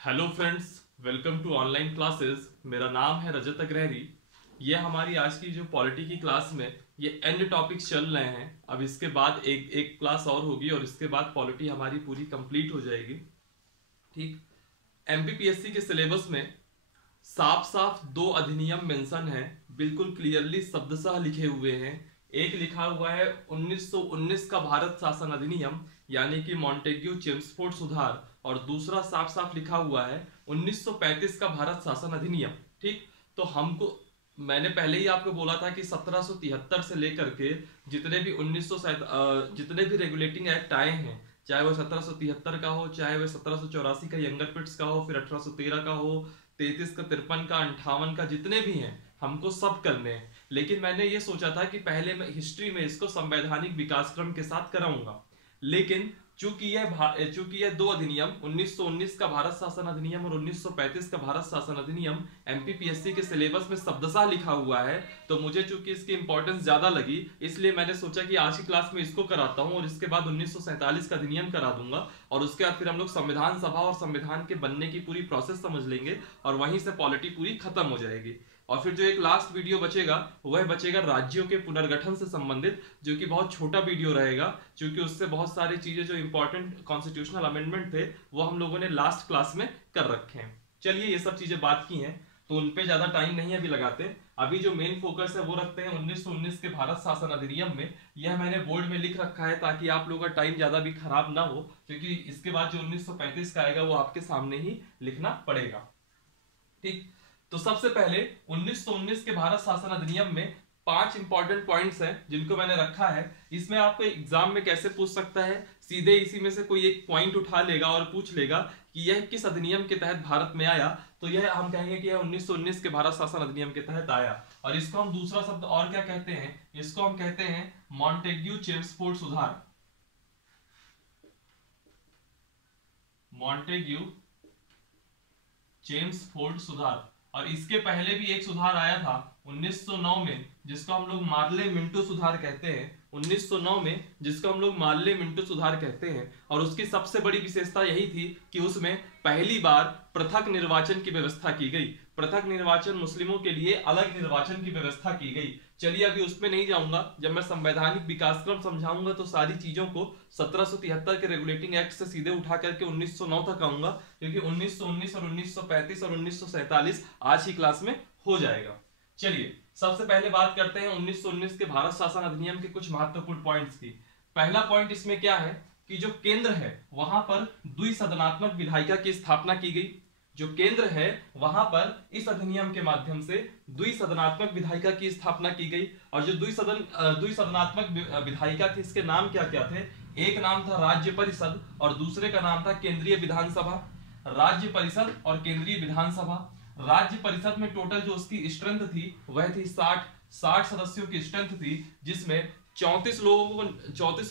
Hello friends, welcome to online classes. मेरा नाम है रजत अग्रहरी। ये हमारी आज की जो पॉलिटी की क्लास में ये एंड टॉपिक्स चल रहे हैं। अब इसके बाद एक एक क्लास और होगी और इसके बाद पॉलिटी हमारी पूरी कंप्लीट हो जाएगी। ठीक। एमपीपीएससी के सिलेबस में साफ साफ दो अधिनियम मेंशन है, बिल्कुल क्लियरली शब्दशः लिखे हुए हैं। एक लिखा हुआ है 1919 का भारत शासन अधिनियम यानी कि मॉन्टेग्यू चेम्सफोर्ड सुधार, और दूसरा साफ साफ लिखा हुआ है 1935 का भारत शासन अधिनियम। ठीक। तो हमको मैंने पहले ही आपको बोला था कि 1773 से लेकर के जितने भी 1900 जितने भी रेगुलेटिंग एक्ट आए हैं, चाहे वो 1773 का हो, चाहे वो 1784 का यंगर पिट्स का हो, फिर 1813 का हो, 33 का, 53 का, 58 का, जितने भी हैं हमको सब करने हैं। लेकिन मैंने ये सोचा था कि पहले मैं हिस्ट्री में इसको संवैधानिक विकास क्रम के साथ कराऊंगा। लेकिन चूंकि यह दो अधिनियम 1919 का भारत शासन अधिनियम और 1935 का भारत शासन अधिनियम एमपीपीएससी के सिलेबस में शब्दशः लिखा हुआ है, तो मुझे चूंकि इसकी इंपॉर्टेंस ज्यादा लगी, इसलिए मैंने सोचा कि आज की क्लास में इसको कराता हूं और इसके बाद 1947 का अधिनियम करा दूंगा। और उसके बाद फिर हम लोग संविधान सभा और संविधान के बनने की पूरी प्रोसेस समझ लेंगे और वहीं से पॉलिटी पूरी खत्म हो जाएगी। और फिर जो एक लास्ट वीडियो बचेगा वह बचेगा राज्यों के पुनर्गठन से संबंधित, जो कि बहुत छोटा वीडियो रहेगा, क्योंकि उससे बहुत सारी चीजें जो इंपॉर्टेंट कॉन्स्टिट्यूशनल अमेंडमेंट थे वो हम लोगों ने लास्ट क्लास में कर रखे हैं। चलिए, ये सब चीजें बात की हैं तो उन पे ज्यादा टाइम नहीं अभी लगाते। अभी जो मेन फोकस है वो रखते हैं 1919 के भारत शासन अधिनियम में। यह मैंने बोर्ड में लिख रखा है ताकि आप लोगों का टाइम ज्यादा भी खराब ना हो, क्योंकि इसके बाद जो 1935 का आएगा वो आपके सामने ही लिखना पड़ेगा। ठीक। तो सबसे पहले 1919 के भारत शासन अधिनियम में 5 इंपॉर्टेंट पॉइंट्स हैं जिनको मैंने रखा है। इसमें आपको एग्जाम में कैसे पूछ सकता है, सीधे इसी में से कोई एक पॉइंट उठा लेगा और पूछ लेगा कि यह किस अधिनियम के तहत भारत में आया, तो यह हम कहेंगे कि यह 1919 के भारत शासन अधिनियम के तहत आया। और इसको हम दूसरा शब्द और क्या कहते हैं, इसको हम कहते हैं मॉन्टेग्यू चेम्सफोर्ड सुधार। मॉन्टेग्यू चेम्सफोर्ड सुधार। और इसके पहले भी एक सुधार आया था 1909 में, जिसको हम लोग मार्ले मिंटो सुधार कहते हैं। 1909 में जिसको हम लोग मार्ले मिंटो सुधार कहते हैं। और उसकी सबसे बड़ी विशेषता यही थी कि उसमें पहली बार पृथक निर्वाचन की व्यवस्था की गई। पृथक निर्वाचन, मुस्लिमों के लिए अलग निर्वाचन की व्यवस्था की गई। चलिए, अभी उसमें नहीं जाऊंगा। जब मैं संवैधानिक विकास क्रम समझाऊंगा तो सारी चीजों को 1773 के रेगुलेटिंग एक्ट से सीधे उठा करके 1909 तक आऊंगा, क्योंकि 1919 और 1935 और 1947 आज ही क्लास में हो जाएगा। चलिए, सबसे पहले बात करते हैं 1919 के भारत शासन अधिनियम के कुछ महत्वपूर्ण पॉइंट्स की। पहला पॉइंट इसमें क्या है कि जो केंद्र है वहां पर द्विसदनात्मक विधायिका की स्थापना की गई। जो केंद्र है वहां पर इस अधिनियम के माध्यम से द्विसदनात्मक विधायिका की स्थापना की गई। और जो द्विसदनात्मक विधायिका थी, इसके नाम क्या क्या थे? एक नाम था राज्य परिषद और दूसरे का नाम था केंद्रीय विधानसभा। राज्य परिषद और केंद्रीय विधानसभा। राज्य परिषद में टोटल जो उसकी स्ट्रेंथ थी वह थी 60 सदस्यों की स्ट्रेंथ थी, जिसमें 34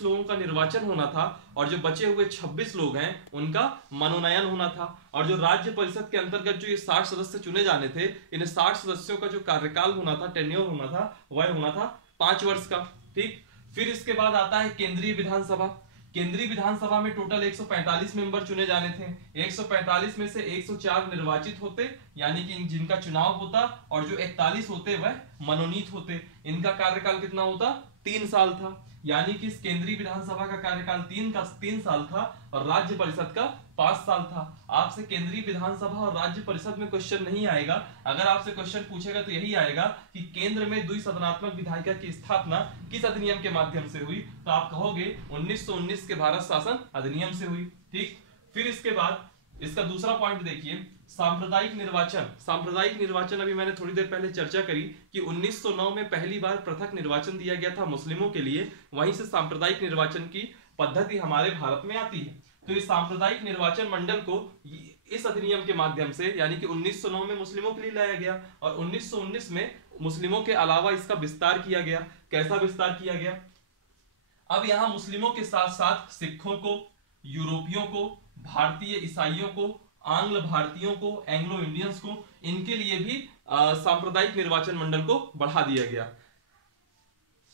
लोगों का निर्वाचन होना था और जो बचे हुए 26 लोग हैं उनका मनोनयन होना था। और जो राज्य परिषद के अंतर्गत जो ये 60 सदस्य चुने जाने थे, इन 60 सदस्यों का जो कार्यकाल होना था, टेन्योर होना था, वह होना था 5 वर्ष का। ठीक। फिर इसके बाद आता है केंद्रीय विधानसभा। केंद्रीय विधानसभा में टोटल 145 मेंबर चुने जाने थे। 145 में से 104 निर्वाचित होते, यानी कि जिनका चुनाव होता, और जो 41 होते वह मनोनीत होते। इनका कार्यकाल कितना होता? 3 साल था। यानी कि इस केंद्रीय विधानसभा का कार्यकाल 3 साल था और राज्य परिषद का 5 साल था। आपसे केंद्रीय विधानसभा और राज्य परिषद में क्वेश्चन नहीं आएगा। अगर आपसे क्वेश्चन पूछेगा तो यही आएगा कि केंद्र में द्विसदनात्मक विधायिका की स्थापना किस अधिनियम के माध्यम से हुई, तो आप कहोगे 1919 के भारत शासन अधिनियम से हुई। ठीक। फिर इसके बाद इसका दूसरा पॉइंट देखिए, सांप्रदायिक निर्वाचन। सांप्रदायिक निर्वाचन अभी मैंने थोड़ी देर पहले चर्चा करी कि 1909 में पहली बार पृथक निर्वाचन दिया गया था मुस्लिमों के लिए, वहीं से सांप्रदायिक निर्वाचन की पद्धति हमारे भारत में आती है। तो इस सांप्रदायिक निर्वाचन मंडल को इस अधिनियम के माध्यम से, यानी कि 1909 में मुस्लिमों के लिए लाया गया और 1919 में मुस्लिमों के अलावा इसका विस्तार किया गया। कैसा विस्तार किया गया? अब यहां मुस्लिमों के साथ साथ सिखों को, यूरोपियों को, भारतीय ईसाइयों को, आंग्ल भारतीयों को, एंग्लो इंडियंस को, इनके लिए भी सांप्रदायिक निर्वाचन मंडल को बढ़ा दिया गया।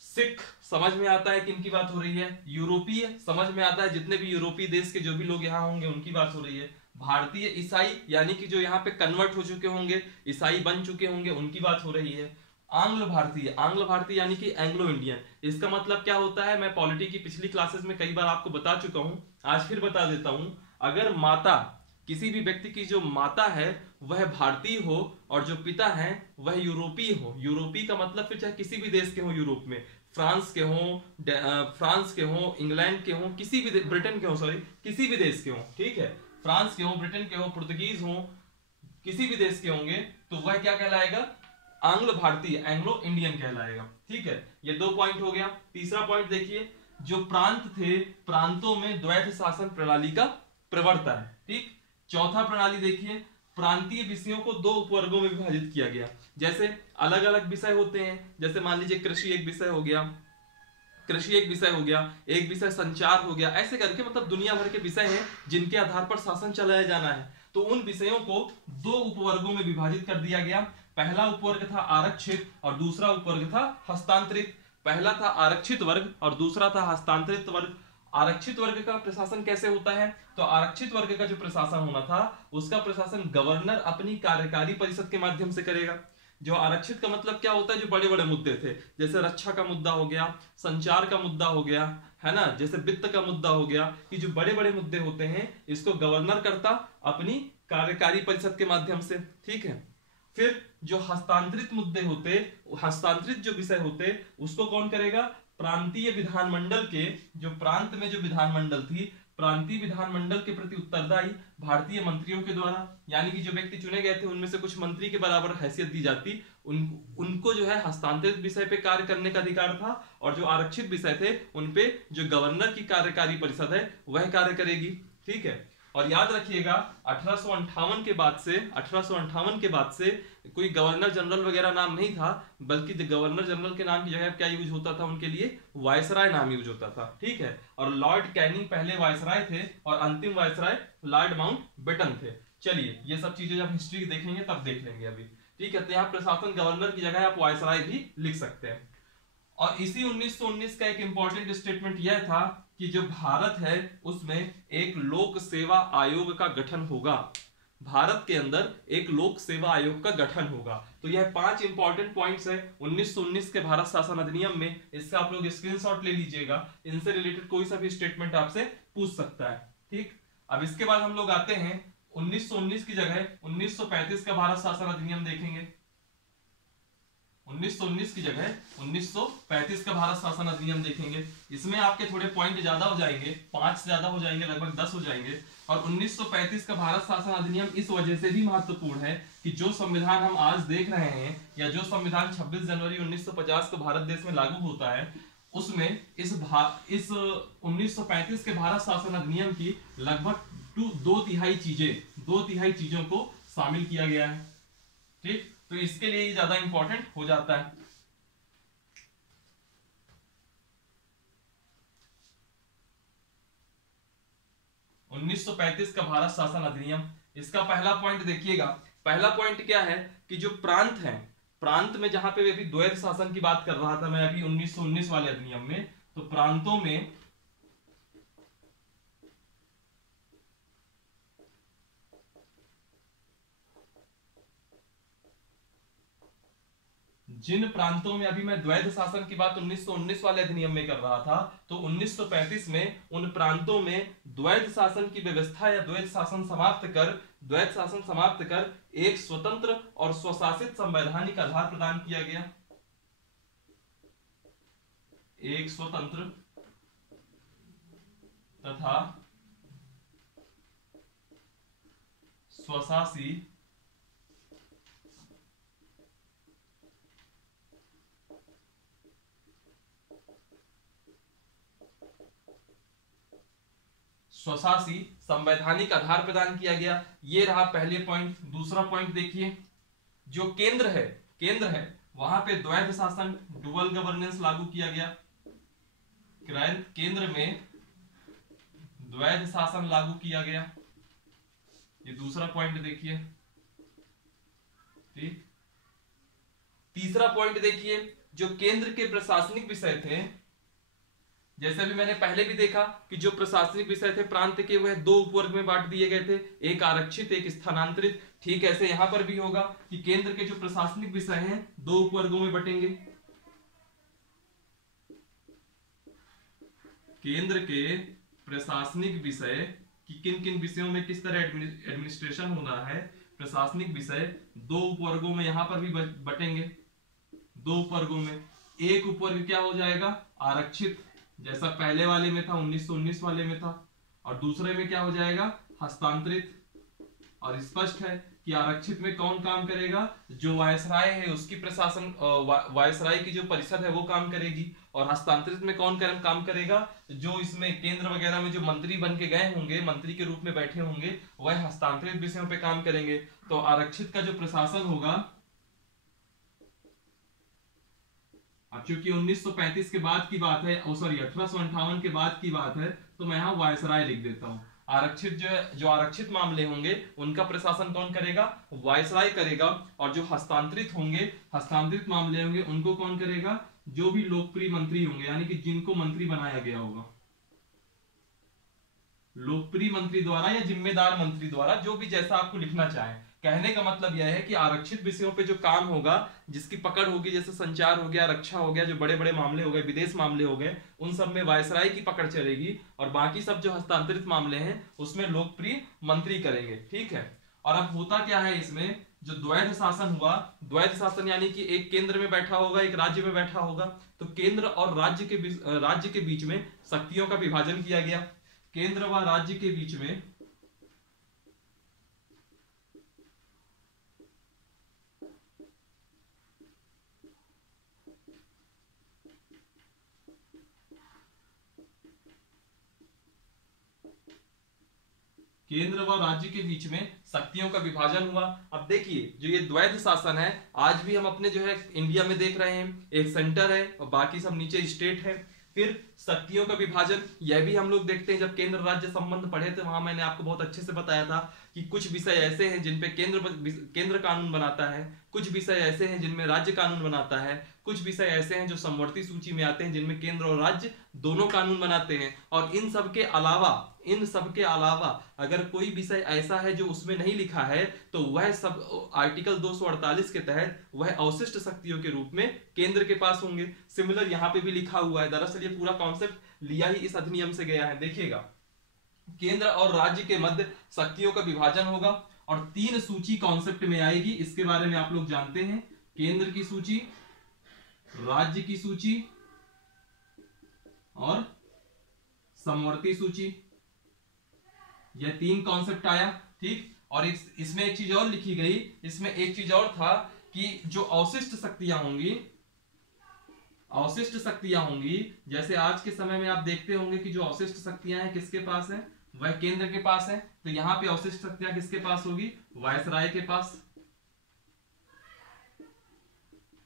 सिख समझ में आता है किन की बात हो रही है? यूरोपीय समझ में आता है जितने भी यूरोपीय देश के जो भी लोग यहाँ होंगे उनकी बात हो रही है। भारतीय ईसाई यानी कि जो यहाँ पे कन्वर्ट हो चुके होंगे, ईसाई बन चुके होंगे, उनकी बात हो रही है। आंग्ल भारतीय, आंग्ल भारतीय यानी कि एंग्लो इंडियन, इसका मतलब क्या होता है, मैं पॉलिटी की पिछली क्लासेस में कई बार आपको बता चुका हूं, आज फिर बता देता हूं। अगर माता, किसी भी व्यक्ति की जो माता है वह भारतीय हो और जो पिता है वह यूरोपीय हो, यूरोपीय का मतलब फिर चाहे किसी भी देश के हो, यूरोप में फ्रांस के हो, इंग्लैंड के हो, किसी भी ब्रिटेन के हो, सॉरी किसी भी देश के हो, ठीक है, फ्रांस के हो, ब्रिटेन के हो, पुर्तगीज हो, किसी भी देश के होंगे, तो वह क्या कहलाएगा, आंग्ल भारतीय, एंग्लो इंडियन कहलाएगा। ठीक है, ये 2 पॉइंट हो गया। तीसरा पॉइंट देखिए, जो प्रांत थे, प्रांतों में द्वैध शासन प्रणाली का प्रवर्तन है। ठीक, चौथा प्रणाली देखिए, प्रांतीय विषयों को 2 उपवर्गों में विभाजित किया गया। जैसे अलग अलग विषय होते हैं, जैसे मान लीजिए कृषि एक विषय हो गया, कृषि एक विषय हो गया, एक विषय संचार हो गया, ऐसे करके मतलब दुनिया भर के विषय हैं जिनके आधार पर शासन चलाया जाना है। तो उन विषयों को 2 उपवर्गों में विभाजित कर दिया गया। पहला उपवर्ग था आरक्षित और दूसरा उपवर्ग था हस्तांतरित। पहला था आरक्षित वर्ग और दूसरा था हस्तांतरित वर्ग। आरक्षित वर्ग का प्रशासन कैसे होता है, तो आरक्षित वर्ग का जो प्रशासन होना था उसका प्रशासन गवर्नर अपनी कार्यकारी परिषद के माध्यम से करेगा। जो आरक्षित का मतलब क्या होता है, जो बड़े बड़े मुद्दे थे, जैसे रक्षा का मुद्दा हो गया, संचार का मुद्दा हो गया, है ना, जैसे वित्त का मुद्दा हो गया, कि जो बड़े बड़े मुद्दे होते हैं इसको गवर्नर करता अपनी कार्यकारी परिषद के माध्यम से। ठीक है, फिर जो हस्तांतरित मुद्दे होते, हस्तांतरित जो विषय होते, उसको कौन करेगा, प्रांतीय विधानमंडल के, जो प्रांत में जो विधानमंडल थी, प्रांतीय विधानमंडल के प्रति उत्तरदायी भारतीय मंत्रियों के द्वारा, यानी कि जो व्यक्ति चुने गए थे उनमें से कुछ मंत्री के बराबर हैसियत दी जाती, उनको जो है हस्तांतरित विषय पे कार्य करने का अधिकार था, और जो आरक्षित विषय थे उनपे जो गवर्नर की कार्यकारी परिषद है वह कार्य करेगी। ठीक है, और याद रखिएगा 1858 के बाद से, 1858 के बाद से कोई गवर्नर जनरल वगैरह नाम नहीं था, बल्कि गवर्नर जनरल के नाम की जगह क्या यूज होता था उनके लिए, वायसराय नाम यूज होता था। ठीक है, और लॉर्ड कैनिंग पहले वायसराय थे और अंतिम वायसराय लॉर्ड माउंटबेटन थे। चलिए ये सब चीजें जब हिस्ट्री देखेंगे तब देख लेंगे अभी। ठीक है, तो यहाँ प्रशासन गवर्नर की जगह आप वायसराय भी लिख सकते हैं। और इसी 1919 का एक इंपॉर्टेंट स्टेटमेंट यह था कि जो भारत है उसमें एक लोक सेवा आयोग का गठन होगा, भारत के अंदर एक लोक सेवा आयोग का गठन होगा। तो यह 5 इंपॉर्टेंट पॉइंट्स है 1919 के भारत शासन अधिनियम में, इसका आप लोग स्क्रीनशॉट ले लीजिएगा, इनसे रिलेटेड कोई सा भी स्टेटमेंट आपसे पूछ सकता है। ठीक, अब इसके बाद हम लोग आते हैं 1919 की जगह 1935 का भारत शासन अधिनियम देखेंगे। 1919 की जगह 1935 का भारत शासन अधिनियम देखेंगे। इसमें आपके थोड़े पॉइंट ज्यादा हो जाएंगे, 5 से ज्यादा हो जाएंगे, लगभग 10 हो जाएंगे। और 1935 का भारत शासन अधिनियम इस वजह से भी महत्वपूर्ण है कि जो संविधान हम आज देख रहे हैं, या जो संविधान 26 जनवरी 1950 को भारत देश में लागू होता है, उसमें इस 1935 के भारत शासन अधिनियम की लगभग 2 तिहाई चीजों को शामिल किया गया है। ठीक, तो इसके लिए ज्यादा इंपॉर्टेंट हो जाता है। – 1935 का भारत शासन अधिनियम, इसका पहला पॉइंट देखिएगा। पहला पॉइंट क्या है कि जो प्रांत है, प्रांत में जहां पे अभी द्वैध शासन की बात कर रहा था मैं अभी 1919 वाले अधिनियम में, तो प्रांतों में जिन प्रांतों में, अभी मैं द्वैध शासन की बात 1919 वाले अधिनियम में कर रहा था, तो 1935 में उन प्रांतों में द्वैध शासन की व्यवस्था या द्वैध शासन समाप्त कर एक स्वतंत्र और स्वशासित संवैधानिक आधार प्रदान किया गया। एक स्वतंत्र तथा स्वशासी संवैधानिक आधार प्रदान किया गया। ये रहा पहले पॉइंट। दूसरा पॉइंट देखिए, जो केंद्र है वहां पे द्वैध शासन, डुअल गवर्नेंस लागू किया गया। केंद्र में द्वैध शासन लागू किया गया, ये दूसरा पॉइंट देखिए। ठीक, तीसरा पॉइंट देखिए, जो केंद्र के प्रशासनिक विषय थे, जैसे अभी मैंने पहले भी देखा कि जो प्रशासनिक विषय थे प्रांत के, वह दो उपवर्ग में बांट दिए गए थे, एक आरक्षित एक स्थानांतरित। ठीक ऐसे यहां पर भी होगा कि केंद्र के जो प्रशासनिक विषय हैं दो उपवर्गों में बटेंगे। केंद्र के प्रशासनिक विषय कि किन किन विषयों में किस तरह एडमिनिस्ट्रेशन होना है, प्रशासनिक विषय दो उपवर्गों में यहां पर भी बटेंगे, दो उपवर्गों में। एक उपवर्ग क्या हो जाएगा, आरक्षित, जैसा पहले वाले में था 1919 वाले में था, और दूसरे में क्या हो जाएगा, हस्तांतरित। और स्पष्ट है कि आरक्षित में कौन काम करेगा, जो वायसराय है उसकी प्रशासन, वायसराय की जो परिषद है वो काम करेगी। और हस्तांतरित में कौन काम करेगा, जो इसमें केंद्र वगैरह में जो मंत्री बन के गए होंगे, मंत्री के रूप में बैठे होंगे, वह हस्तांतरित विषयों पे काम करेंगे। तो आरक्षित का जो प्रशासन होगा, अब चूंकि 1935 के बाद की बात है, 1858 के बाद की बात है, तो मैं यहां वायसराय लिख देता हूं। आरक्षित जो आरक्षित मामले होंगे उनका प्रशासन कौन करेगा, वायसराय करेगा। और जो हस्तांतरित होंगे, हस्तांतरित मामले होंगे, उनको कौन करेगा, जो भी लोकप्रिय मंत्री होंगे, यानी कि जिनको मंत्री बनाया गया होगा, लोकप्रिय मंत्री द्वारा या जिम्मेदार मंत्री द्वारा, जो भी जैसा आपको लिखना चाहे। कहने का मतलब यह है कि आरक्षित विषयों पे जो काम होगा, जिसकी पकड़ होगी, जैसे संचार हो गया, रक्षा हो गया, जो बड़े बड़े मामले हो गए, विदेश मामले हो गए, उन सब में वायसराय की पकड़ चलेगी। और बाकी सब जो हस्तांतरित मामले हैं उसमें लोकप्रिय मंत्री करेंगे। ठीक है। और अब होता क्या है, इसमें जो द्वैध शासन हुआ, द्वैध शासन यानी कि एक केंद्र में बैठा होगा, एक राज्य में बैठा होगा, तो केंद्र और राज्य के बीच में शक्तियों का विभाजन किया गया। केंद्र व राज्य के बीच में केंद्र व राज्य के बीच में शक्तियों का विभाजन हुआ। अब देखिए, जो ये द्वैध शासन है, आज भी हम अपने जो है इंडिया में देख रहे हैं, एक सेंटर है और बाकी सब नीचे स्टेट है। फिर शक्तियों का विभाजन, यह भी हम लोग देखते हैं। जब केंद्र राज्य संबंध पढ़े थे, वहां मैंने आपको बहुत अच्छे से बताया था कि कुछ विषय ऐसे हैं जिनपे केंद्र कानून बनाता है, कुछ विषय ऐसे हैं जिनमें राज्य कानून बनाता है, कुछ विषय ऐसे हैं जो समवर्ती सूची में आते हैं जिनमें केंद्र और राज्य दोनों कानून बनाते हैं। और इन सब के अलावा अगर कोई विषय ऐसा है जो उसमें नहीं लिखा है, तो वह सब आर्टिकल 248 के तहत वह अवशिष्ट शक्तियों के रूप में केंद्र के पास होंगे। सिमिलर यहाँ पे भी लिखा हुआ है। दरअसल ये पूरा कॉन्सेप्ट लिया ही इस अधिनियम से गया है। देखिएगा, केंद्र और राज्य के मध्य शक्तियों का विभाजन होगा और 3 सूची कॉन्सेप्ट में आएगी। इसके बारे में आप लोग जानते हैं, केंद्र की सूची, राज्य की सूची और समवर्ती सूची। यह 3 कॉन्सेप्ट आया। ठीक। और इसमें एक चीज और लिखी गई, इसमें एक चीज और था कि जो अवशिष्ट शक्तियां होंगी, जैसे आज के समय में आप देखते होंगे कि जो अवशिष्ट शक्तियां हैं किसके पास है, वह केंद्र के पास है। तो यहां पे अवशिष्ट शक्तियां किसके पास होगी, वायसराय के पास।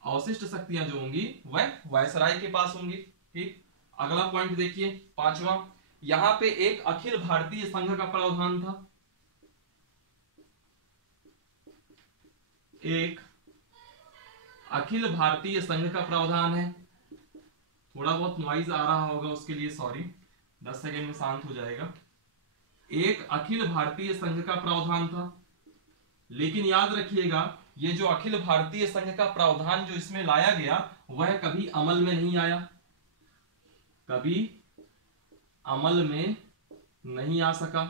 अवशिष्ट शक्तियां जो होंगी वह वायसराय के पास होंगी। ठीक। अगला पॉइंट देखिए, 5वां, यहां पे एक अखिल भारतीय संघ का प्रावधान था। एक अखिल भारतीय संघ का प्रावधान है। थोड़ा बहुत नॉइज आ रहा होगा, उसके लिए सॉरी, 10 सेकेंड में शांत हो जाएगा। एक अखिल भारतीय संघ का प्रावधान था, लेकिन याद रखिएगा, ये जो अखिल भारतीय संघ का प्रावधान जो इसमें लाया गया, वह कभी अमल में नहीं आया, कभी अमल में नहीं आ सका।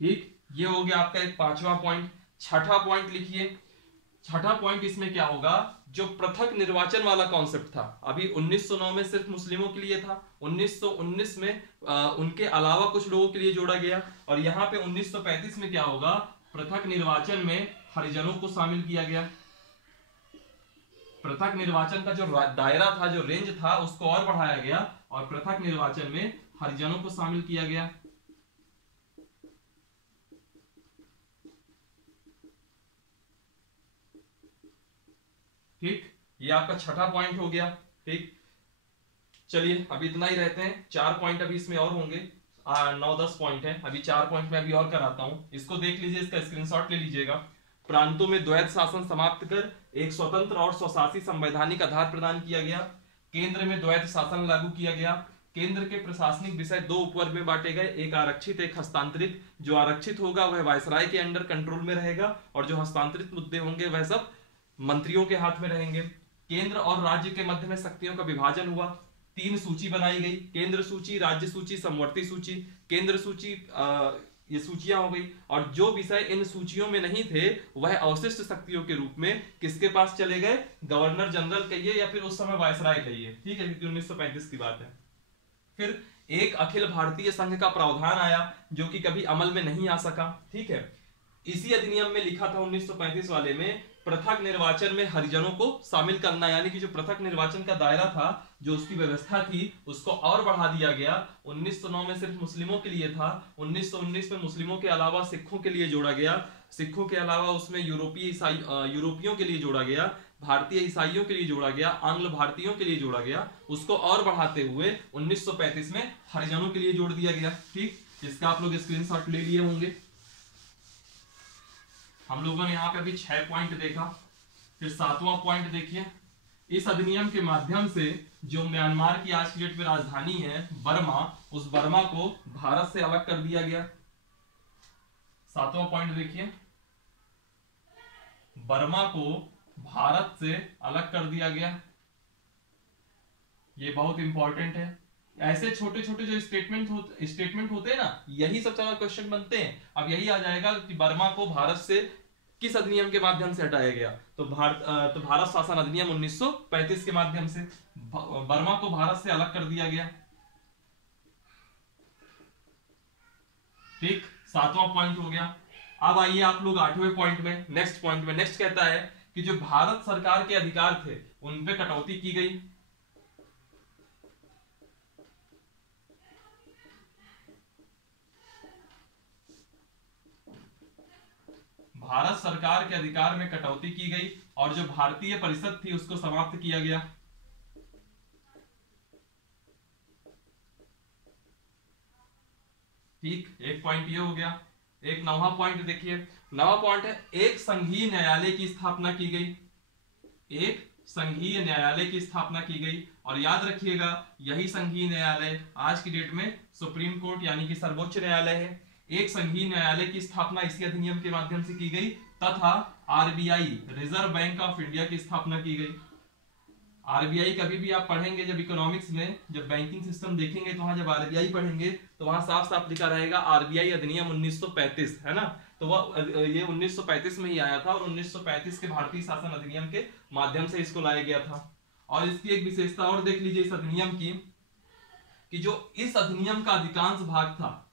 ठीक। ये हो गया आपका एक 5वां पॉइंट। 6ठा पॉइंट लिखिए। 6ठा पॉइंट इसमें क्या होगा, जो पृथक निर्वाचन वाला कॉन्सेप्ट था, अभी 1909 में सिर्फ मुस्लिमों के लिए था, 1919 में उनके अलावा कुछ लोगों के लिए जोड़ा गया। और यहां पे 1935 में क्या होगा, पृथक निर्वाचन में हरिजनों को शामिल किया गया। पृथक निर्वाचन का जो दायरा था, जो रेंज था, उसको और बढ़ाया गया और पृथक निर्वाचन में हरिजनों को शामिल किया गया। ठीक। ये आपका 6ठा पॉइंट हो गया। ठीक। चलिए अभी इतना ही रहते हैं। 4 पॉइंट अभी इसमें और होंगे, 9-10 पॉइंट है, अभी 4 पॉइंट में अभी और कराता हूं। इसको देख लीजिए, इसका स्क्रीनशॉट ले लीजिएगा। प्रांतों में द्वैध शासन समाप्त कर एक स्वतंत्र और स्वशासी संवैधानिक आधार प्रदान किया गया। केंद्र में द्वैत शासन लागू किया गया। केंद्र के प्रशासनिक विषय दो उपवर्ग में बांटे गए, एक आरक्षित एक हस्तांतरित। जो आरक्षित होगा वह वायसराय के अंडर कंट्रोल में रहेगा और जो हस्तांतरित मुद्दे होंगे वह सब मंत्रियों के हाथ में रहेंगे। केंद्र और राज्य के मध्य में शक्तियों का विभाजन हुआ। 3 सूची बनाई गई, केंद्र सूची, राज्य सूची, समवर्ती सूची। केंद्र सूची ये सूचियां हो गई, और जो विषय इन सूचियों में नहीं थे वह अवशिष्ट शक्तियों के रूप में किसके पास चले गए, गवर्नर जनरल कहिए या फिर उस समय वायसराय कहिए, ठीक है, क्योंकि 1935 की बात है। फिर एक अखिल भारतीय संघ का प्रावधान आया जो कि कभी अमल में नहीं आ सका, ठीक है। इसी अधिनियम में लिखा था 1935 वाले में, पृथक निर्वाचन में हरिजनों को शामिल करना, यानी कि जो पृथक निर्वाचन का दायरा था, जो उसकी व्यवस्था थी, उसको और बढ़ा दिया गया। 1909 में सिर्फ मुस्लिमों के लिए था, 1919 में मुस्लिमों के अलावा सिखों के लिए जोड़ा गया, सिखों के अलावा उसमें यूरोपियों के लिए जोड़ा गया, भारतीय ईसाइयों के लिए जोड़ा गया, आंग्ल भारतीयों के लिए जोड़ा गया। उसको और बढ़ाते हुए 1935 में हरिजनों के लिए जोड़ दिया गया, ठीक, जिसका आप लोग स्क्रीनशॉट ले लिए होंगे। हम लोगों ने यहाँ पे अभी 6 पॉइंट देखा, फिर 7वां पॉइंट देखिए। इस अधिनियम के माध्यम से जो म्यांमार की आज की डेट में राजधानी है बर्मा, उस बर्मा को भारत से अलग कर दिया गया। 7वां पॉइंट देखिए, बर्मा को भारत से अलग कर दिया गया। ये बहुत इंपॉर्टेंट है। ऐसे छोटे छोटे जो स्टेटमेंट होते हैं ना, यही सब सारा क्वेश्चन बनते हैं। अब यही आ जाएगा कि बर्मा को भारत से किस अधिनियम के माध्यम से हटाया गया, तो भारत शासन अधिनियम 1935 के माध्यम से बर्मा को भारत से अलग कर दिया गया, ठीक। 7वां पॉइंट हो गया। अब आइए आप लोग 8वें पॉइंट में, नेक्स्ट पॉइंट में। नेक्स्ट कहता है कि जो भारत सरकार के अधिकार थे उन पे कटौती की गई। भारत सरकार के अधिकार में कटौती की गई और जो भारतीय परिषद थी उसको समाप्त किया गया। ठीक, एक पॉइंट ये हो गया। एक 9वां पॉइंट देखिए, 9वां पॉइंट है एक संघीय न्यायालय की स्थापना की गई। एक संघीय न्यायालय की स्थापना की गई, और याद रखिएगा यही संघीय न्यायालय आज की डेट में सुप्रीम कोर्ट यानी कि सर्वोच्च न्यायालय है। एक संघीय न्यायालय की स्थापना इसी अधिनियम के माध्यम से की गई, तथा RBI reserve bank of India की स्थापना की गई। आरबीआई कभी भी आप पढ़ेंगे जब इकोनॉमिक्स में, जब बैंकिंग सिस्टम देखेंगे तो वहां जब आरबीआई पढ़ेंगे तो वहां साफ साफ लिखा रहेगा आरबीआई अधिनियम 1935, है ना। तो वह ये 1935 में ही आया था और 1935 के भारतीय शासन अधिनियम के माध्यम से इसको लाया गया था। और इसकी एक विशेषता और देख लीजिए इस अधिनियम की, कि जो इस अधिनियम का अधिकांश भाग था,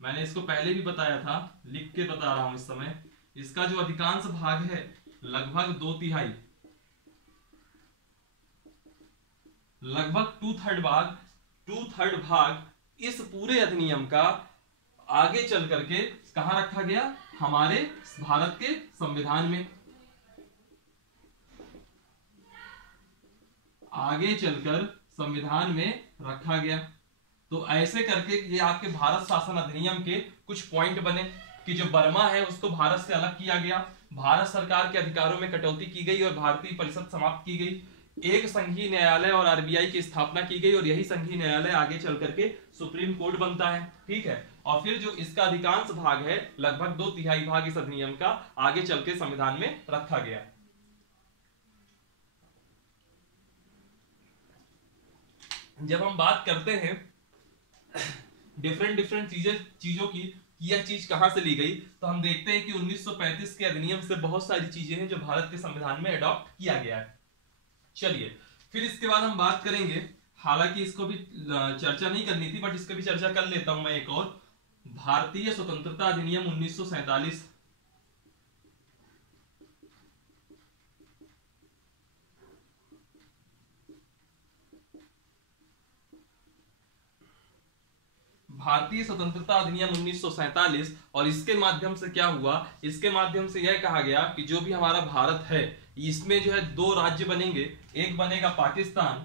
मैंने इसको पहले भी बताया था, लिख के बता रहा हूं इस समय, इसका जो अधिकांश भाग है लगभग 2/3, लगभग 2/3 भाग इस पूरे अधिनियम का आगे चल करके कहां रखा गया, हमारे भारत के संविधान में। आगे चलकर संविधान में रखा गया। तो ऐसे करके ये आपके भारत शासन अधिनियम के कुछ पॉइंट बने कि जो बर्मा है उसको भारत से अलग किया गया, भारत सरकार के अधिकारों में कटौती की गई और भारतीय परिषद समाप्त की गई, एक संघीय न्यायालय और आरबीआई की स्थापना की गई, और यही संघीय न्यायालय आगे चल करके सुप्रीम कोर्ट बनता है, ठीक है। और फिर जो इसका अधिकांश भाग है लगभग 2/3 भाग इस अधिनियम का आगे चल के संविधान में रखा गया। जब हम बात करते हैं डिफरेंट चीजों की, यह चीज कहां से ली गई, तो हम देखते हैं कि 1935 के अधिनियम से बहुत सारी चीजें हैं जो भारत के संविधान में अडॉप्ट किया गया है। चलिए फिर इसके बाद हम बात करेंगे, हालांकि इसको भी चर्चा नहीं करनी थी बट इसको भी चर्चा कर लेता हूं मैं एक और, भारतीय स्वतंत्रता अधिनियम 1947। भारतीय स्वतंत्रता अधिनियम 1947, और इसके माध्यम से क्या हुआ, इसके माध्यम से यह कहा गया कि जो भी हमारा भारत है इसमें जो है 2 राज्य बनेंगे, एक बनेगा पाकिस्तान,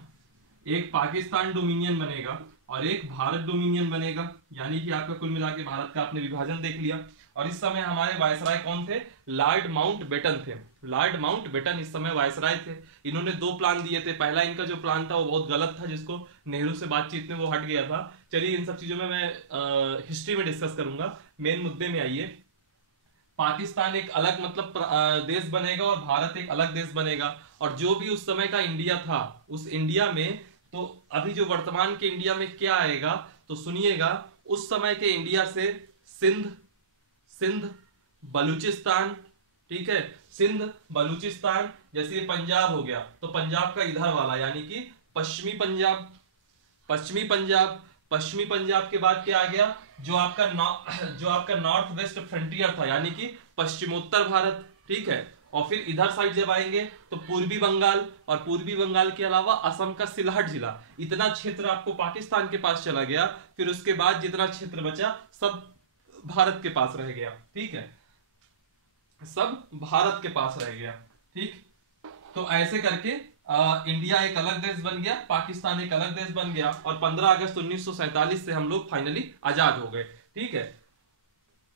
एक पाकिस्तान डोमिनियन बनेगा और एक भारत डोमिनियन बनेगा, यानी कि आपका कुल मिला के भारत का आपने विभाजन देख लिया। और इस समय हमारे वायसराय कौन थे? लॉर्ड माउंटबेटन थे। लॉर्ड माउंटबेटन इस समय वायसराय थे। इन्होंने 2 प्लान दिए थे। पहला इनका जो प्लान था वो बहुत गलत था, जिसको नेहरू से बातचीत में वो हट गया था। चलिए इन सब चीजों में मैं हिस्ट्री में डिस्कस करूंगा। मेन मुद्दे में आइए। पाकिस्तान एक अलग मतलब देश बनेगा और भारत एक अलग देश बनेगा। और जो भी उस समय का इंडिया था, उस इंडिया में तो अभी जो वर्तमान के इंडिया में क्या आएगा तो सुनिएगा। उस समय के इंडिया से सिंध बलूचिस्तान, ठीक है, सिंध बलूचिस्तान, जैसे ये पंजाब हो गया तो पंजाब का इधर वाला यानी कि पश्चिमी पंजाब। पश्चिमी पंजाब के बाद क्या आ गया? जो आपका नॉर्थ वेस्ट फ्रंटियर था यानी कि पश्चिमोत्तर भारत, ठीक है। और फिर इधर साइड जब आएंगे तो पूर्वी बंगाल, और पूर्वी बंगाल के अलावा असम का सिलहट जिला। इतना क्षेत्र आपको पाकिस्तान के पास चला गया। फिर उसके बाद जितना क्षेत्र बचा सब भारत के पास रह गया, ठीक है, सब भारत के पास रह गया, ठीक। तो ऐसे करके इंडिया एक अलग देश बन गया, पाकिस्तान एक अलग देश बन गया, और 15 अगस्त 1947 से हम लोग फाइनली आजाद हो गए, ठीक है।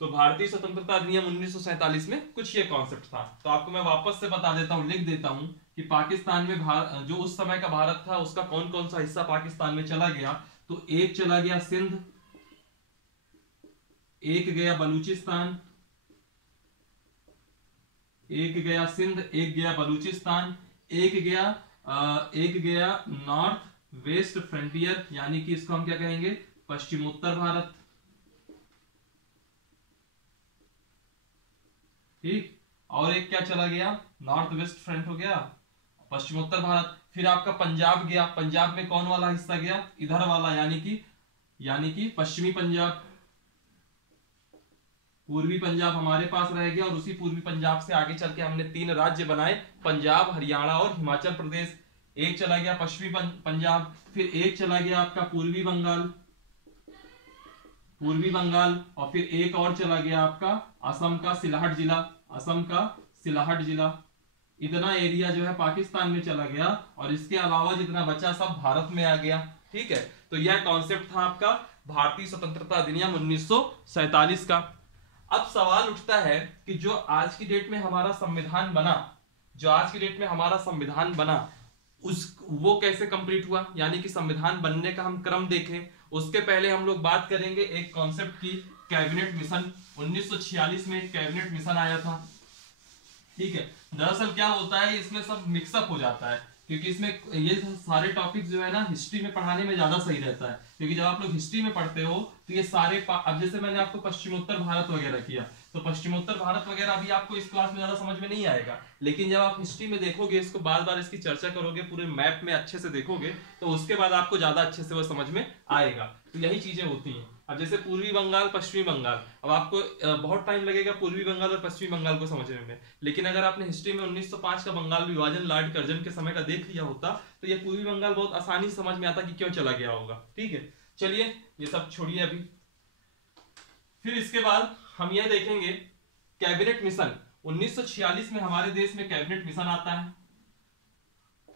तो भारतीय स्वतंत्रता अधिनियम 1947 में कुछ ये कॉन्सेप्ट था। तो आपको मैं वापस से बता देता हूं, लिख देता हूं कि पाकिस्तान में जो उस समय का भारत था उसका कौन कौन सा हिस्सा पाकिस्तान में चला गया। तो एक चला गया सिंध, एक गया बलूचिस्तान, एक गया सिंध, एक गया बलूचिस्तान, एक गया नॉर्थ वेस्ट फ्रंटियर यानी कि इसको हम क्या कहेंगे? पश्चिमोत्तर भारत, ठीक। और एक क्या चला गया? नॉर्थ वेस्ट फ्रंट हो गया, पश्चिमोत्तर भारत। फिर आपका पंजाब गया। पंजाब में कौन वाला हिस्सा गया? इधर वाला यानी कि पश्चिमी पंजाब। पूर्वी पंजाब हमारे पास रह गया, और उसी पूर्वी पंजाब से आगे चल के हमने 3 राज्य बनाए, पंजाब, हरियाणा और हिमाचल प्रदेश। एक चला गया पश्चिमी पंजाब, फिर एक चला गया आपका पूर्वी बंगाल, और फिर एक और चला गया आपका असम का सिलहट जिला। इतना एरिया जो है पाकिस्तान में चला गया, और इसके अलावा जितना बचा सब भारत में आ गया, ठीक है। तो यह कॉन्सेप्ट था आपका भारतीय स्वतंत्रता अधिनियम 1947 का। अब सवाल उठता है कि जो आज की डेट में हमारा संविधान बना, वो कैसे कंप्लीट हुआ, यानी कि संविधान बनने का हम क्रम देखें। उसके पहले हम लोग बात करेंगे एक कॉन्सेप्ट की, कैबिनेट मिशन। 1946 में एक कैबिनेट मिशन आया था, ठीक है। दरअसल क्या होता है, इसमें सब मिक्सअप हो जाता है, क्योंकि इसमें ये सारे टॉपिक जो है ना हिस्ट्री में पढ़ाने में ज्यादा सही रहता है। क्योंकि जब आप लोग हिस्ट्री में पढ़ते हो तो ये सारे अब जैसे मैंने आपको पश्चिमोत्तर भारत वगैरह किया, तो पश्चिमोत्तर भारत वगैरह अभी आपको इस क्लास में ज्यादा समझ में नहीं आएगा, लेकिन जब आप हिस्ट्री में देखोगे, इसको बार बार इसकी चर्चा करोगे, पूरे मैप में अच्छे से देखोगे, तो उसके बाद आपको ज्यादा अच्छे से वो समझ में आएगा। तो यही चीजें होती हैं। अब जैसे पूर्वी बंगाल, पश्चिमी बंगाल, अब आपको बहुत टाइम लगेगा पूर्वी बंगाल और पश्चिमी बंगाल को समझने में, लेकिन अगर आपने हिस्ट्री में 1905 का बंगाल विभाजन लॉर्ड कर्जन के समय का देख लिया होता तो ये पूर्वी बंगाल बहुत आसानी से समझ में आता कि क्यों चला गया होगा, ठीक है। चलिए ये सब छोड़िए अभी। फिर इसके बाद हम यह देखेंगे कैबिनेट मिशन। 1946 में हमारे देश में कैबिनेट मिशन आता है,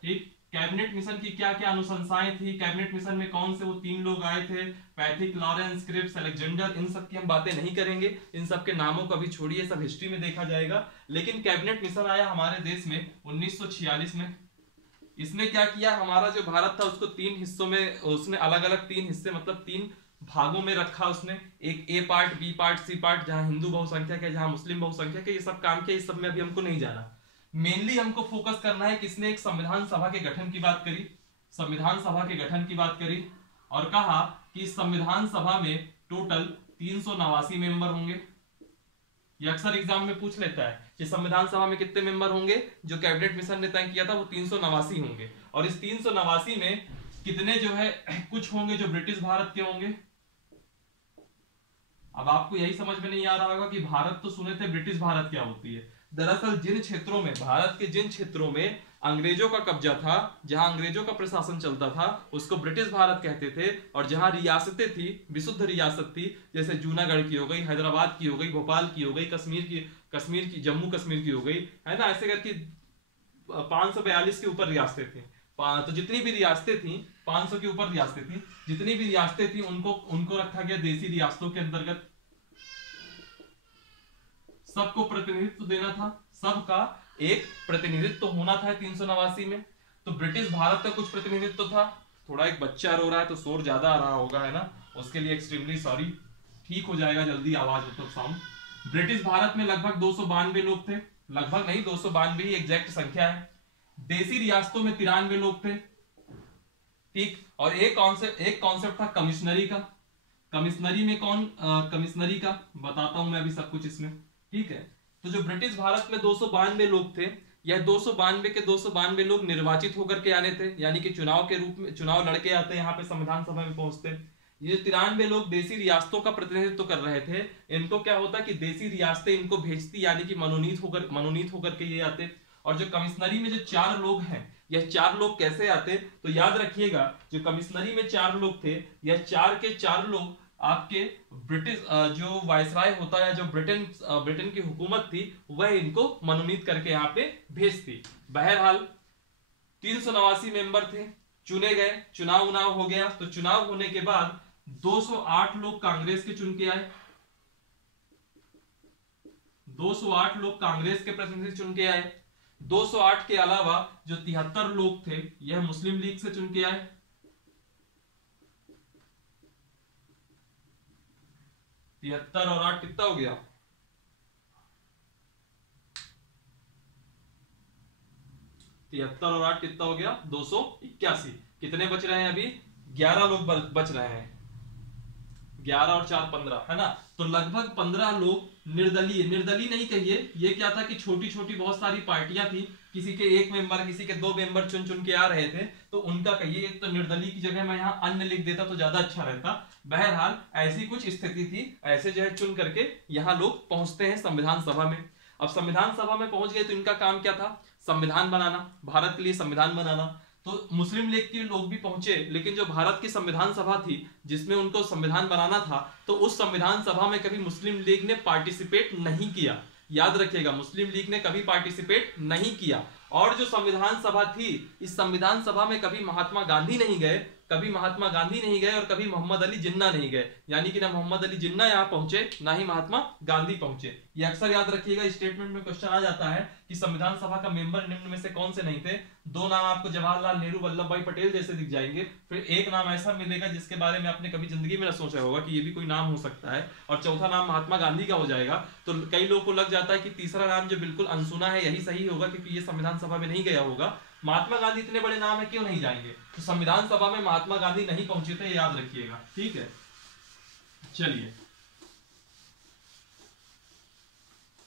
ठीक। कैबिनेट मिशन की क्या क्या अनुशंसाएं थी, कैबिनेट मिशन में कौन से वो 3 लोग आए थे, पैथिक, लॉरेंस, क्रिप्स, अलेक्जेंडर, इन सब की हम बातें नहीं करेंगे, इन सब के नामों को अभी छोड़िए, सब हिस्ट्री में देखा जाएगा। लेकिन कैबिनेट मिशन आया हमारे देश में 1946 में। इसने क्या किया, हमारा जो भारत था उसको 3 हिस्सों में, उसने अलग अलग 3 हिस्से मतलब 3 भागों में रखा उसने। एक A part, B part, C part, जहां हिंदू बहुसंख्यक है, जहां मुस्लिम बहुसंख्यक है, ये सब काम किया। इस सब में अभी हमको नहीं जाना। मेनली हमको फोकस करना है किसने एक संविधान सभा के गठन की बात करी, संविधान सभा के गठन की बात करी, और कहा कि इस संविधान सभा में टोटल 389 मेंबर होंगे। ये अक्सर एग्जाम में पूछ लेता है कि संविधान सभा में कितने मेंबर होंगे। जो कैबिनेट मिशन ने तय किया था वो 389 होंगे, और इस 389 में कितने जो है कुछ होंगे जो ब्रिटिश भारत के होंगे। अब आपको यही समझ में नहीं आ रहा होगा कि भारत तो सुने थे, ब्रिटिश भारत क्या होती है। दरअसल जिन क्षेत्रों में, भारत के जिन क्षेत्रों में अंग्रेजों का कब्जा था, जहां अंग्रेजों का प्रशासन चलता था, उसको ब्रिटिश भारत कहते थे। और जहां रियासतें थी, विशुद्ध रियासत थी, जैसे जूनागढ़ की हो गई, हैदराबाद की हो गई, भोपाल की हो गई, कश्मीर की, जम्मू कश्मीर की हो गई, है ना, ऐसे करके 542 के ऊपर रियासतें थी। तो जितनी भी रियासतें थी, 500 के ऊपर रियासतें थी, जितनी भी रियासतें थी उनको रखा गया देसी रियासतों के अंतर्गत। सबको प्रतिनिधित्व देना था, सबका एक प्रतिनिधित्व तो होना था 389 में। तो ब्रिटिश भारत का कुछ प्रतिनिधित्व था। थोड़ा एक बच्चा रो रहा है तो शोर ज्यादा आ रहा होगा, है ना, उसके लिए एक्सट्रीमली सॉरी। ठीक हो जाएगा जल्दी आवाज, मतलब साउंड। ब्रिटिश भारत में लगभग 292 लोग थे, लगभग नहीं 292 ही एग्जैक्ट संख्या है। देसी रियासतों में 93 लोग थे, ठीक। और एक कॉन्सेप्ट था कमिश्नरी का। कमिश्नरी में कौन, कमिश्नरी का बताता हूं मैं अभी सब कुछ इसमें, ठीक है। तो जो ब्रिटिश भारत में 292 लोग थे, यह 292 के 292 लोग निर्वाचित होकर के आने थे, यानी कि चुनाव के रूप में चुनाव लड़के आते यहाँ पे संविधान सभा में पहुंचते। ये 93 लोग देसी रियासतों का प्रतिनिधित्व कर रहे थे। इनको क्या होता कि देसी रियासतें इनको भेजती, यानी कि मनोनीत होकर के ये आते। और जो कमिश्नरी में जो 4 लोग हैं, यह 4 लोग कैसे आते, तो याद रखिएगा जो कमिश्नरी में 4 लोग थे, यह 4 के 4 लोग आपके ब्रिटिश जो वायसराय होता है, जो ब्रिटेन की हुकूमत थी, वह इनको मनोनीत करके यहाँ पे भेजती। बहरहाल 389 मेंबर थे, चुने गए, चुनाव हो गया। तो चुनाव होने के बाद 208 लोग कांग्रेस के चुन के आए, 208 लोग कांग्रेस के प्रतिनिधि चुन के आए। 208 के अलावा जो 73 लोग थे, यह मुस्लिम लीग से चुन के आए। 73 और 8 कितना हो गया, 73 और 8 कितना हो गया, 281। कितने बच रहे हैं अभी, 11 लोग बच रहे हैं, 11 और 4 15, है ना। तो लगभग 15 लोग निर्दलीय नहीं कहिए, ये क्या था कि छोटी छोटी बहुत सारी पार्टियां थी, किसी के 1 मेंबर, किसी के 2 मेंबर चुन के आ रहे थे, तो उनका कहिए। तो निर्दलीय की जगह मैं यहाँ अन्य लिख देता तो ज्यादा अच्छा रहता। बहरहाल ऐसी कुछ स्थिति थी, ऐसे जो है चुन करके यहाँ लोग पहुंचते हैं संविधान सभा में। अब संविधान सभा में पहुंच गए तो इनका काम क्या था, संविधान बनाना, भारत के लिए संविधान बनाना। तो मुस्लिम लीग के लोग भी पहुंचे, लेकिन जो भारत की संविधान सभा थी जिसमें उनको संविधान बनाना था, तो उस संविधान सभा में कभी मुस्लिम लीग ने पार्टिसिपेट नहीं किया। याद रखिएगा, मुस्लिम लीग ने कभी पार्टिसिपेट नहीं किया। और जो संविधान सभा थी, इस संविधान सभा में कभी महात्मा गांधी नहीं गए, और कभी मोहम्मद अली जिन्ना नहीं गए, यानी कि ना मोहम्मद अली जिन्ना यहाँ पहुंचे, ना ही महात्मा गांधी पहुंचे। ये अक्सर याद रखिएगा, स्टेटमेंट में क्वेश्चन आ जाता है कि संविधान सभा का मेंबर निम्न में से कौन से नहीं थे। 2 नाम आपको जवाहरलाल नेहरू, वल्लभ भाई पटेल जैसे दिख जाएंगे, फिर एक नाम ऐसा मिलेगा जिसके बारे में आपने कभी जिंदगी में ना सोचा होगा कि ये भी कोई नाम हो सकता है, और चौथा नाम महात्मा गांधी का हो जाएगा। तो कई लोगों को लग जाता है कि तीसरा नाम जो बिल्कुल अनसुना है यही सही होगा, क्योंकि ये संविधान सभा में नहीं गया होगा। महात्मा गांधी इतने बड़े नाम है, क्यों नहीं जाएंगे। तो संविधान सभा में महात्मा गांधी नहीं पहुंचे थे, याद रखिएगा, ठीक है। चलिए,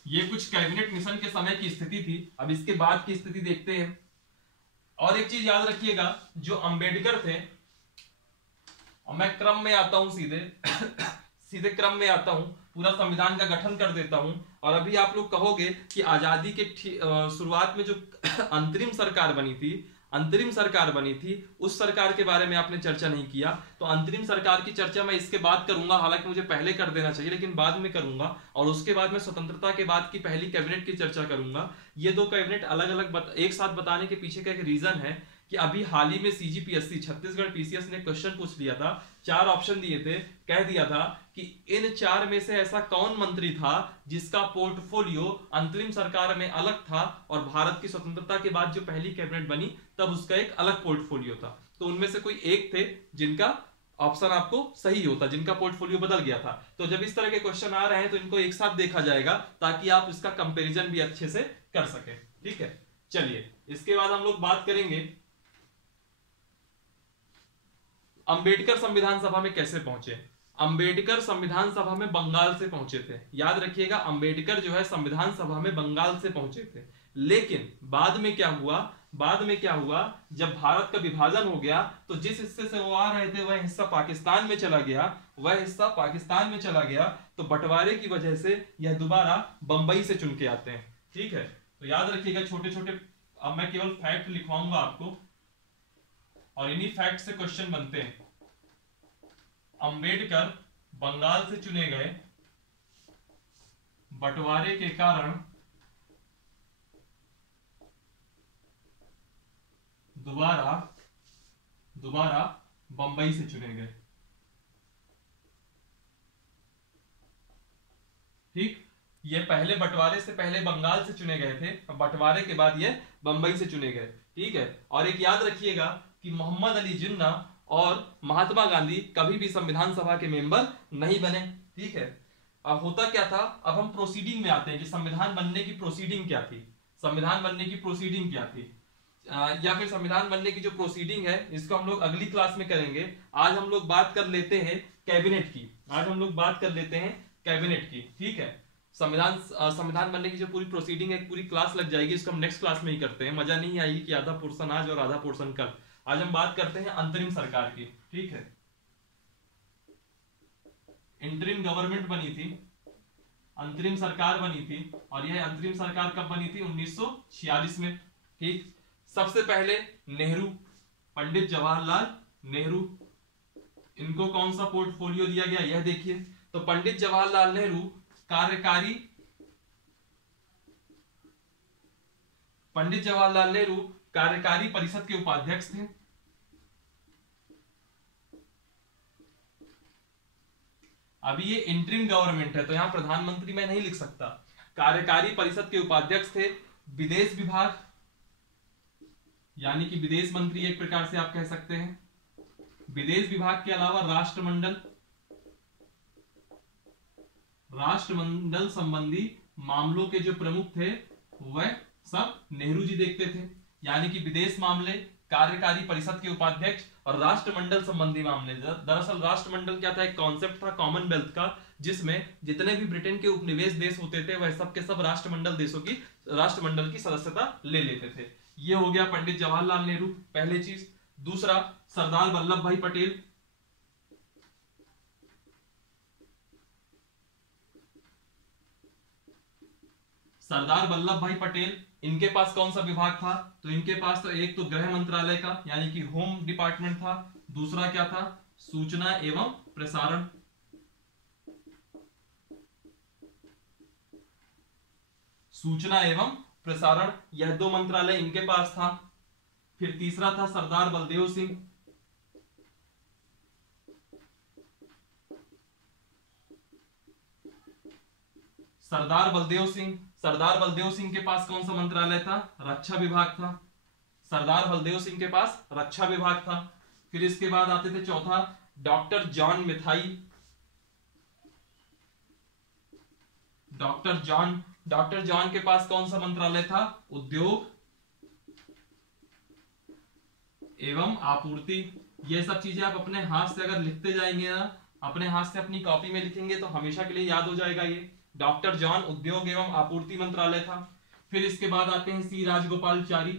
ये कुछ कैबिनेट मिशन के समय की स्थिति थी। अब इसके बाद की स्थिति देखते हैं। और एक चीज याद रखिएगा, जो अंबेडकर थे, और मैं क्रम में आता हूं सीधे क्रम में आता हूं, पूरा संविधान का गठन कर देता हूं। और अभी आप लोग कहोगे कि आजादी के शुरुआत में जो अंतरिम सरकार बनी थी, उस सरकार के बारे में आपने चर्चा नहीं किया। तो अंतरिम सरकार की चर्चा मैं इसके बाद करूंगा, हालांकि मुझे पहले कर देना चाहिए, लेकिन बाद में करूंगा। और उसके बाद मैं स्वतंत्रता के बाद की पहली कैबिनेट की चर्चा करूंगा। ये 2 कैबिनेट अलग अलग एक साथ बताने के पीछे का एक रीजन है कि अभी हाल ही में सीजीपीएससी छत्तीसगढ़ पीसीएस ने क्वेश्चन पूछ लिया था, 4 ऑप्शन दिए थे, कह दिया था कि इन 4 में से ऐसा कौन मंत्री था जिसका पोर्टफोलियो अंतरिम सरकार में अलग था, और भारत की स्वतंत्रता के बाद जो पहली कैबिनेट बनी तब उसका एक अलग पोर्टफोलियो था। तो उनमें से कोई एक थे जिनका ऑप्शन आपको सही होता, जिनका पोर्टफोलियो बदल गया था। तो जब इस तरह के क्वेश्चन आ रहे हैं तो इनको एक साथ देखा जाएगा, ताकि आप इसका कंपेरिजन भी अच्छे से कर सके, ठीक है। चलिए, इसके बाद हम लोग बात करेंगे अंबेडकर संविधान सभा में कैसे पहुंचे। अंबेडकर संविधान सभा में बंगाल से पहुंचे थे। याद रखिएगा, अंबेडकर जो है संविधान सभा में बंगाल से पहुंचे थे। लेकिन बाद में क्या हुआ, जब भारत का विभाजन हो गया तो जिस हिस्से से वो आ रहे थे वह हिस्सा पाकिस्तान में चला गया, तो बंटवारे की वजह से यह दोबारा बंबई से चुन के आते हैं, ठीक है। तो याद रखिएगा, छोटे छोटे, अब मैं केवल फैक्ट लिखवाऊंगा आपको, और इन्हीं फैक्ट से क्वेश्चन बनते हैं। अंबेडकर बंगाल से चुने गए, बंटवारे के कारण दोबारा बंबई से चुने गए, ठीक। ये पहले बंटवारे से पहले बंगाल से चुने गए थे, बंटवारे के बाद ये बंबई से चुने गए। ठीक है, और एक याद रखिएगा कि मोहम्मद अली जिन्ना और महात्मा गांधी कभी भी संविधान सभा के मेंबर नहीं बने। ठीक है, अब होता क्या था, अब हम प्रोसीडिंग में आते हैं कि संविधान बनने की प्रोसीडिंग क्या थी, संविधान बनने की प्रोसीडिंग क्या थी, या फिर संविधान बनने की जो प्रोसीडिंग है इसको हम लोग अगली क्लास में करेंगे। आज हम लोग बात कर लेते हैं कैबिनेट की, आज हम लोग बात कर लेते हैं कैबिनेट की। ठीक है, संविधान बनने की जो पूरी प्रोसीडिंग है, पूरी क्लास लग जाएगी, इसको हम नेक्स्ट क्लास में ही करते हैं, मजा नहीं आएगी कि आधा पोर्शन आज और आधा पोर्शन कल। आज हम बात करते हैं अंतरिम सरकार की। ठीक है, इंटरिम गवर्नमेंट बनी थी, अंतरिम सरकार बनी थी, और यह अंतरिम सरकार कब बनी थी, 1946 में। ठीक, सबसे पहले नेहरू, पंडित जवाहरलाल नेहरू, इनको कौन सा पोर्टफोलियो दिया गया यह देखिए। तो पंडित जवाहरलाल नेहरू कार्यकारी, पंडित जवाहरलाल नेहरू कार्यकारी परिषद के उपाध्यक्ष थे। अभी ये इंटरिम गवर्नमेंट है तो यहां प्रधानमंत्री मैं नहीं लिख सकता, कार्यकारी परिषद के उपाध्यक्ष थे। विदेश विभाग यानी कि विदेश मंत्री एक प्रकार से आप कह सकते हैं। विदेश विभाग के अलावा राष्ट्रमंडल, राष्ट्रमंडल संबंधी मामलों के जो प्रमुख थे वह सब नेहरू जी देखते थे, यानी कि विदेश मामले, कार्यकारी परिषद के उपाध्यक्ष और राष्ट्रमंडल संबंधी मामले। दरअसल राष्ट्रमंडल क्या था, एक कॉन्सेप्ट था कॉमनवेल्थ का, जिसमें जितने भी ब्रिटेन के उपनिवेश देश होते थे वह सब के सब राष्ट्रमंडल देशों की, राष्ट्रमंडल की सदस्यता ले लेते थे। ये हो गया पंडित जवाहरलाल नेहरू, पहली चीज। दूसरा, सरदार वल्लभ भाई पटेल, सरदार वल्लभ भाई पटेल, इनके पास कौन सा विभाग था, तो इनके पास तो एक तो गृह मंत्रालय का यानी कि होम डिपार्टमेंट था, दूसरा क्या था, सूचना एवं प्रसारण, सूचना एवं प्रसारण, यह दो मंत्रालय इनके पास था। फिर तीसरा था सरदार बलदेव सिंह, सरदार बलदेव सिंह, सरदार बलदेव सिंह के पास कौन सा मंत्रालय था, रक्षा विभाग था, सरदार बलदेव सिंह के पास रक्षा विभाग था। फिर इसके बाद आते थे चौथा, डॉक्टर जॉन मिथाई, डॉक्टर जॉन के पास कौन सा मंत्रालय था, उद्योग एवं आपूर्ति। ये सब चीजें आप अपने हाथ से अगर लिखते जाएंगे ना, अपने हाथ से अपनी कॉपी में लिखेंगे तो हमेशा के लिए याद हो जाएगा। ये डॉक्टर जॉन उद्योग एवं आपूर्ति मंत्रालय था। फिर इसके बाद आते हैं सी राजगोपालचारी,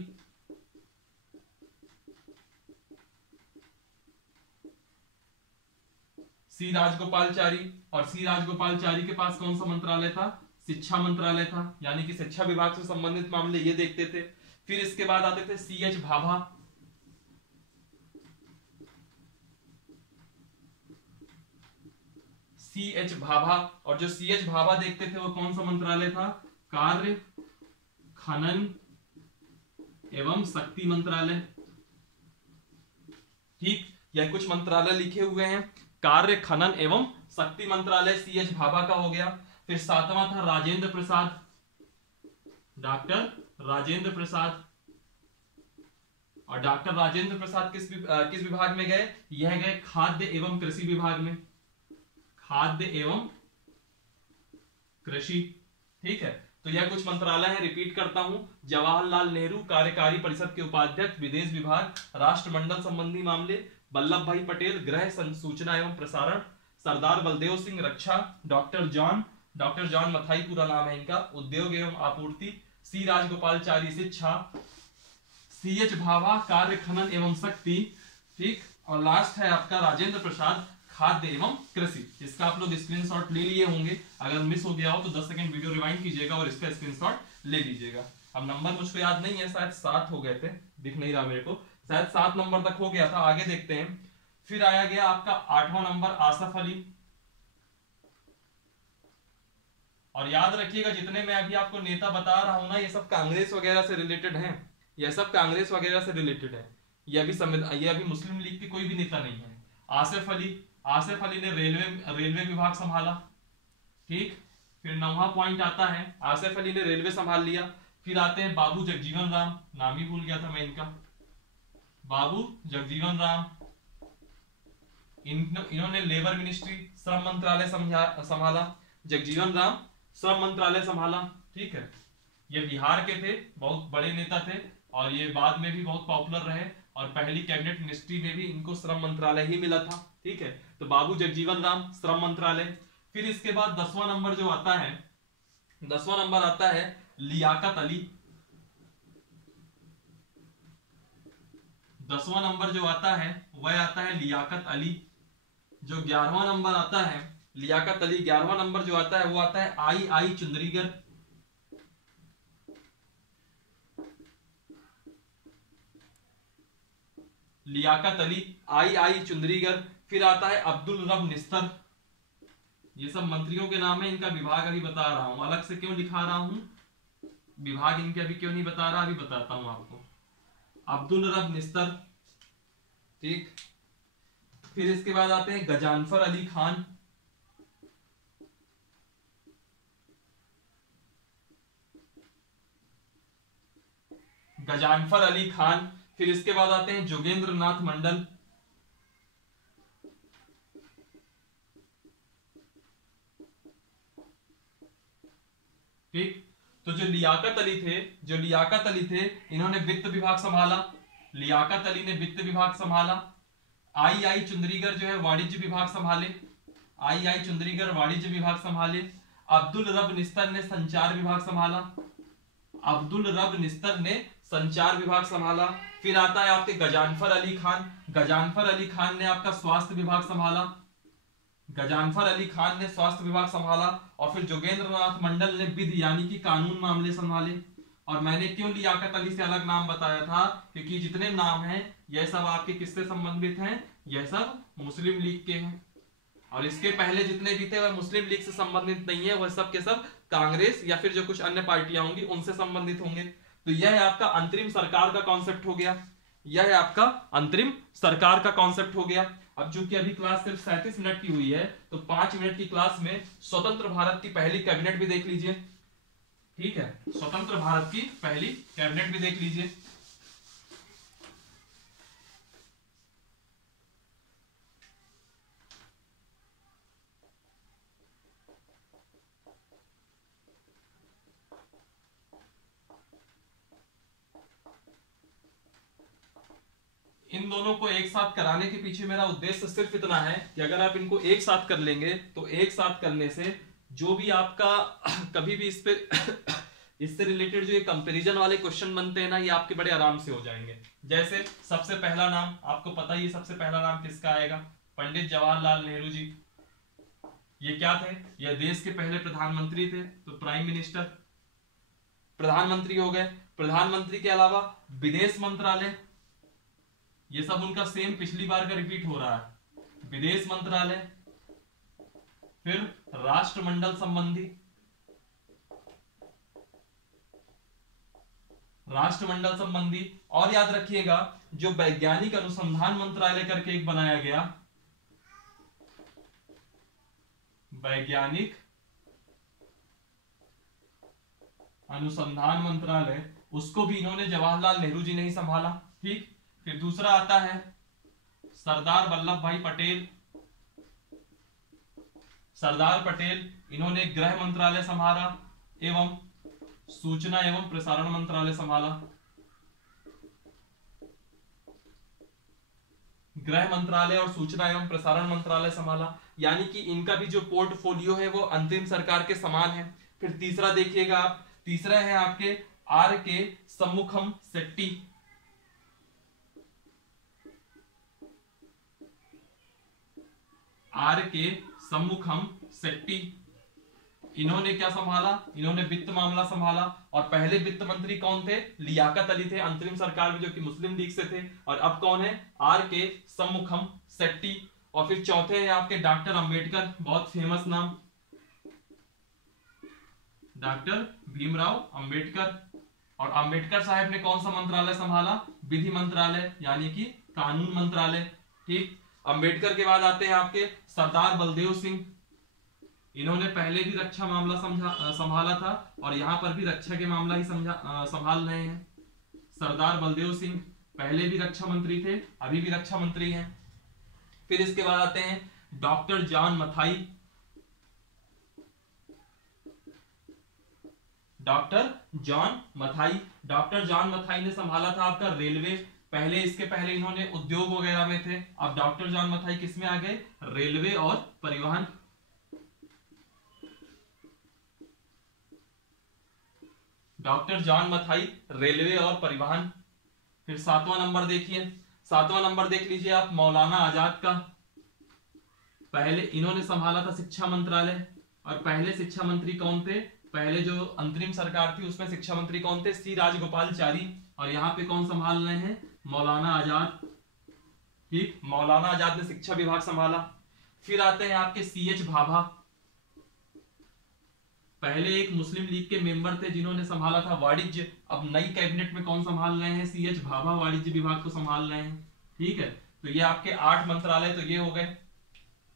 सी राजगोपालचारी, और सी राजगोपालचारी के पास कौन सा मंत्रालय था, शिक्षा मंत्रालय था, यानी कि शिक्षा विभाग से संबंधित मामले ये देखते थे। फिर इसके बाद आते थे C H Bhabha, C H Bhabha, और जो सी एच भाभा देखते थे वो कौन सा मंत्रालय था, कार्य, खनन एवं शक्ति मंत्रालय। ठीक, यह कुछ मंत्रालय लिखे हुए हैं, कार्य, खनन एवं शक्ति मंत्रालय सी एच भाभा का हो गया। फिर सातवां था राजेंद्र प्रसाद, डॉक्टर राजेंद्र प्रसाद, और डॉक्टर राजेंद्र प्रसाद किस विभाग में गए, यह गए खाद्य एवं कृषि विभाग में, खाद्य एवं कृषि। ठीक है, तो यह कुछ मंत्रालय है, रिपीट करता हूं, जवाहरलाल नेहरू कार्यकारी परिषद के उपाध्यक्ष, विदेश विभाग, राष्ट्रमंडल संबंधी मामले, वल्लभ भाई पटेल गृह, सूचना एवं प्रसारण, सरदार बलदेव सिंह रक्षा, डॉक्टर जॉन मथाई पूरा नाम है इनका, उद्योग एवं आपूर्ति, सी राजगोपालचारी शिक्षा, सी एच भाभा कार्य, खनन एवं शक्ति। ठीक, और लास्ट है आपका राजेंद्र प्रसाद खाद्य एवं कृषि। इसका आप लोग स्क्रीनशॉट ले लिए होंगे, अगर मिस हो गया हो तो 10 सेकंड वीडियो रिवाइंड कीजिएगा और इसका स्क्रीनशॉट ले लीजिएगा। अब नंबर मुझको याद नहीं है, शायद 7 हो गए थे, दिख नहीं रहा मेरे को, शायद 7 नंबर तक हो गया था, आगे देखते हैं। फिर आया गया आपका 8वां नंबर आसफ अली, और याद रखिएगा जितने मैं अभी आपको नेता बता रहा हूं ना, ये सब कांग्रेस वगैरह से रिलेटेड हैं, यह सब कांग्रेस वगैरह से रिलेटेड है, ये अभी मुस्लिम लीग के कोई भी नेता नहीं है। आसफ अली ने रेलवे विभाग संभाला। ठीक, फिर 9वां पॉइंट आता है आसिफ अली ने रेलवे संभाल लिया। फिर आते हैं बाबू जगजीवन राम, नाम ही भूल गया था मैं इनका, बाबू जगजीवन राम, इन्होंने लेबर मिनिस्ट्री, श्रम मंत्रालय संभाला। जगजीवन राम श्रम मंत्रालय संभाला, ठीक है। ये बिहार के थे, बहुत बड़े नेता थे और ये बाद में भी बहुत पॉपुलर रहे और पहली कैबिनेट मिनिस्ट्री में भी इनको श्रम मंत्रालय ही मिला था, ठीक है। तो बाबू जगजीवन राम श्रम मंत्रालय। फिर इसके बाद 10वां नंबर जो आता है, 10वां नंबर आता है लियाकत अली। 10वां नंबर जो आता है वह आता है लियाकत अली। जो 11वां नंबर आता है लियाकत अली, 11वां नंबर जो आता है वो आता है आई चुंदरीगर। लियाकत अली, आई चुंदरीगर। फिर आता है अब्दुल रब निस्तर। ये सब मंत्रियों के नाम है, इनका विभाग अभी बता रहा हूं, अलग से क्यों लिखा रहा हूं, विभाग इनके अभी क्यों नहीं बता रहा, अभी बताता हूं आपको। अब्दुल रब निस्तर, ठीक। फिर इसके बाद आते हैं गजानफर अली खान। गजानफर अली खान। फिर इसके बाद आते हैं जोगेंद्र नाथ मंडल। ठीक। तो जो लियाकत अली थे इन्होंने वित्त विभाग संभाला, लियाकत अली ने वित्त विभाग संभाला। आई चुंदरीगर जो है वाणिज्य विभाग संभाले, आई चुंदरीगर वाणिज्य विभाग संभाले। अब्दुल रब निस्तर ने संचार विभाग संभाला, अब्दुल रब निस्तर ने संचार विभाग संभाला। फिर आता है आपके गजानफर अली खान। गजानफर अली खान ने आपका स्वास्थ्य विभाग संभाला, गजानफर अली खान ने स्वास्थ्य विभाग संभाला। और फिर जोगेंद्र नाथ मंडल ने विधि यानी कि कानून मामले संभाले। और मैंने क्यों लियाकत अली से अलग नाम बताया था, क्योंकि जितने नाम हैं यह सब आपके किससे संबंधित हैं, यह सब मुस्लिम लीग के हैं। और इसके पहले जितने भी थे वह मुस्लिम लीग से संबंधित नहीं है, वह सब के सब कांग्रेस या फिर जो कुछ अन्य पार्टियां होंगी उनसे संबंधित होंगे। तो यह है आपका अंतरिम सरकार का कॉन्सेप्ट हो गया, यह है आपका अंतरिम सरकार का कॉन्सेप्ट हो गया। अब चूंकि अभी क्लास सिर्फ 37 मिनट की हुई है तो 5 मिनट की क्लास में स्वतंत्र भारत की पहली कैबिनेट भी देख लीजिए, ठीक है। स्वतंत्र भारत की पहली कैबिनेट भी देख लीजिए। इन दोनों को एक साथ कराने के पीछे मेरा उद्देश्य सिर्फ इतना है कि अगर आप इनको एक साथ कर लेंगे तो एक साथ करने से जो भी आपका कभी भी इस पे इससे रिलेटेड जो ये कंपैरिजन वाले क्वेश्चन बनते हैं ना, ये आपके बड़े आराम से हो जाएंगे। जैसे सबसे पहला नाम आपको पता ही है, सबसे पहला नाम किसका आएगा, पंडित जवाहरलाल नेहरू जी। ये क्या थे, ये देश के पहले प्रधानमंत्री थे, तो प्राइम मिनिस्टर प्रधानमंत्री हो गए। प्रधानमंत्री के अलावा विदेश मंत्रालय, ये सब उनका सेम पिछली बार का रिपीट हो रहा है, विदेश मंत्रालय। फिर राष्ट्रमंडल संबंधी, राष्ट्रमंडल संबंधी। और याद रखिएगा जो वैज्ञानिक अनुसंधान मंत्रालय करके एक बनाया गया, वैज्ञानिक अनुसंधान मंत्रालय, उसको भी इन्होंने जवाहरलाल नेहरू जी ने ही संभाला, ठीक। फिर दूसरा आता है सरदार वल्लभ भाई पटेल। सरदार पटेल, इन्होंने गृह मंत्रालय संभाला एवं सूचना एवं प्रसारण मंत्रालय संभाला। गृह मंत्रालय और सूचना एवं प्रसारण मंत्रालय संभाला, यानी कि इनका भी जो पोर्टफोलियो है वो अंतिम सरकार के समान है। फिर तीसरा देखिएगा आप, तीसरा है आपके आर के सम्मुखम शेट्टी। आर के सम्मुखम शेट्टी, इन्होंने क्या संभाला, इन्होंने वित्त मामला संभाला। और पहले वित्त मंत्री कौन थे, लियाकत अली थे अंतरिम सरकार में, जो कि मुस्लिम लीग से थे। और अब कौन है, आर के सम्मुखम शेट्टी। और फिर चौथे हैं आपके डॉक्टर अंबेडकर, बहुत फेमस नाम, डॉक्टर भीमराव अंबेडकर। और अंबेडकर साहब ने कौन सा मंत्रालय संभाला, विधि मंत्रालय यानी कि कानून मंत्रालय, ठीक। अंबेडकर के बाद आते हैं आपके सरदार बलदेव सिंह। इन्होंने पहले भी रक्षा मामला संभाला था और यहाँ पर भी रक्षा के मामला ही संभाल रहे हैं। सरदार बलदेव सिंह पहले भी रक्षा मंत्री थे, अभी भी रक्षा मंत्री हैं। फिर इसके बाद आते हैं doctor John Mathai. Doctor John Mathai ने संभाला था आपका रेलवे। इसके पहले इन्होंने उद्योग वगैरह में थे। अब डॉक्टर जॉन मथाई किस में आ गए? रेलवे और परिवहन। डॉक्टर जॉन मथाई रेलवे और परिवहन। फिर 7वां नंबर देखिए, 7वां नंबर देख लीजिए आप, मौलाना आजाद का। पहले इन्होंने संभाला था शिक्षा मंत्रालय। और पहले शिक्षा मंत्री कौन थे? पहले जो अंतरिम सरकार थी उसमें शिक्षा मंत्री कौन थे? सी राजगोपालचारी। और यहाँ पे कौन संभाल रहे हैं? मौलाना आजाद। ठीक, मौलाना आजाद ने शिक्षा विभाग संभाला। फिर आते हैं आपके CH भाभा। पहले एक मुस्लिम लीग के मेंबर थे जिन्होंने संभाला था वाणिज्य। अब नई कैबिनेट में कौन संभाल रहे हैं? CH भाभा वाणिज्य विभाग को संभाल रहे हैं। ठीक है, तो ये आपके 8 मंत्रालय तो ये हो गए।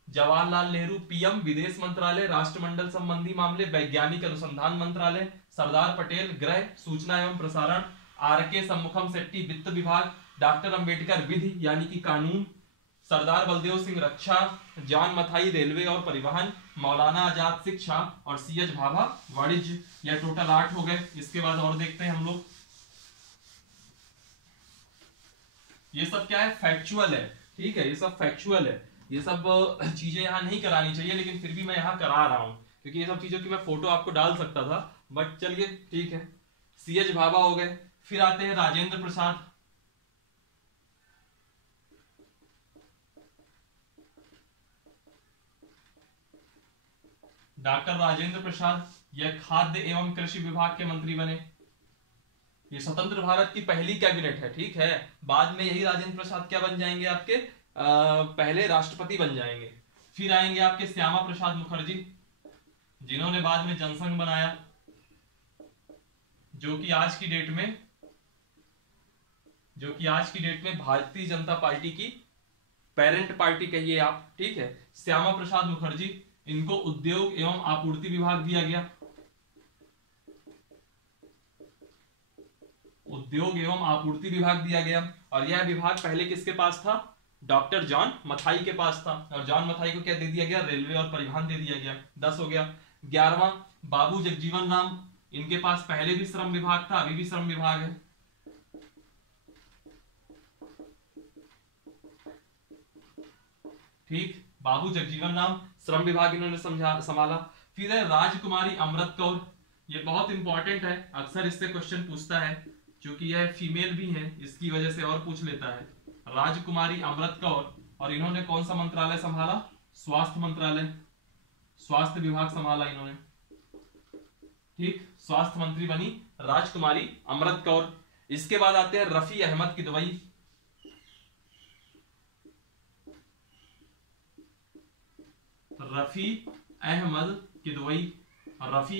जवाहरलाल नेहरू PM विदेश मंत्रालय, राष्ट्रमंडल संबंधी मामले, वैज्ञानिक अनुसंधान मंत्रालय। सरदार पटेल गृह सूचना एवं प्रसारण। RK शंमुखम शेट्टी वित्त विभाग। डॉक्टर अंबेडकर विधि यानी कि कानून। सरदार बलदेव सिंह रक्षा। जॉन मथाई रेलवे और परिवहन। मौलाना आजाद शिक्षा और CH भाभा वाणिज्य। यह टोटल 8 हो गए। इसके बाद और देखते हैं हम लोग। ये सब क्या है? फैक्चुअल है। ठीक है, ये सब फैक्चुअल है। ये सब चीजें यहाँ नहीं करानी चाहिए, लेकिन फिर भी मैं यहाँ करा रहा हूँ क्योंकि ये सब चीजों की मैं फोटो आपको डाल सकता था, बट चलिए ठीक है। CH भाभा हो गए। फिर आते हैं राजेंद्र प्रसाद। डॉक्टर राजेंद्र प्रसाद यह खाद्य एवं कृषि विभाग के मंत्री बने। ये स्वतंत्र भारत की पहली कैबिनेट है। ठीक है, बाद में यही राजेंद्र प्रसाद क्या बन जाएंगे? आपके पहले राष्ट्रपति बन जाएंगे। फिर आएंगे आपके श्यामा प्रसाद मुखर्जी, जिन्होंने बाद में जनसंघ बनाया, जो कि आज की डेट में भारतीय जनता पार्टी की पेरेंट पार्टी कहिए आप। ठीक है, श्यामा प्रसाद मुखर्जी, इनको उद्योग एवं आपूर्ति विभाग दिया गया। उद्योग एवं आपूर्ति विभाग दिया गया। और यह विभाग पहले किसके पास था? डॉक्टर जॉन मथाई के पास था। और जॉन मथाई को क्या दे दिया गया? रेलवे और परिवहन दे दिया गया। 10 हो गया। 11वां बाबू जगजीवन राम, इनके पास पहले भी श्रम विभाग था, अभी भी श्रम विभाग है। ठीक, बाबू जगजीवन राम श्रम विभाग इन्होंने संभाला। फिर है राजकुमारी अमृत कौर। ये बहुत इंपॉर्टेंट है, अक्सर इससे क्वेश्चन पूछता है, क्योंकि यह फीमेल भी है इसकी वजह से और पूछ लेता है। राजकुमारी अमृत कौर, और इन्होंने कौन सा मंत्रालय संभाला? स्वास्थ्य मंत्रालय, स्वास्थ्य विभाग संभाला इन्होंने। ठीक, स्वास्थ्य मंत्री बनी राजकुमारी अमृत कौर। इसके बाद आते हैं रफी अहमद किदवई। रफी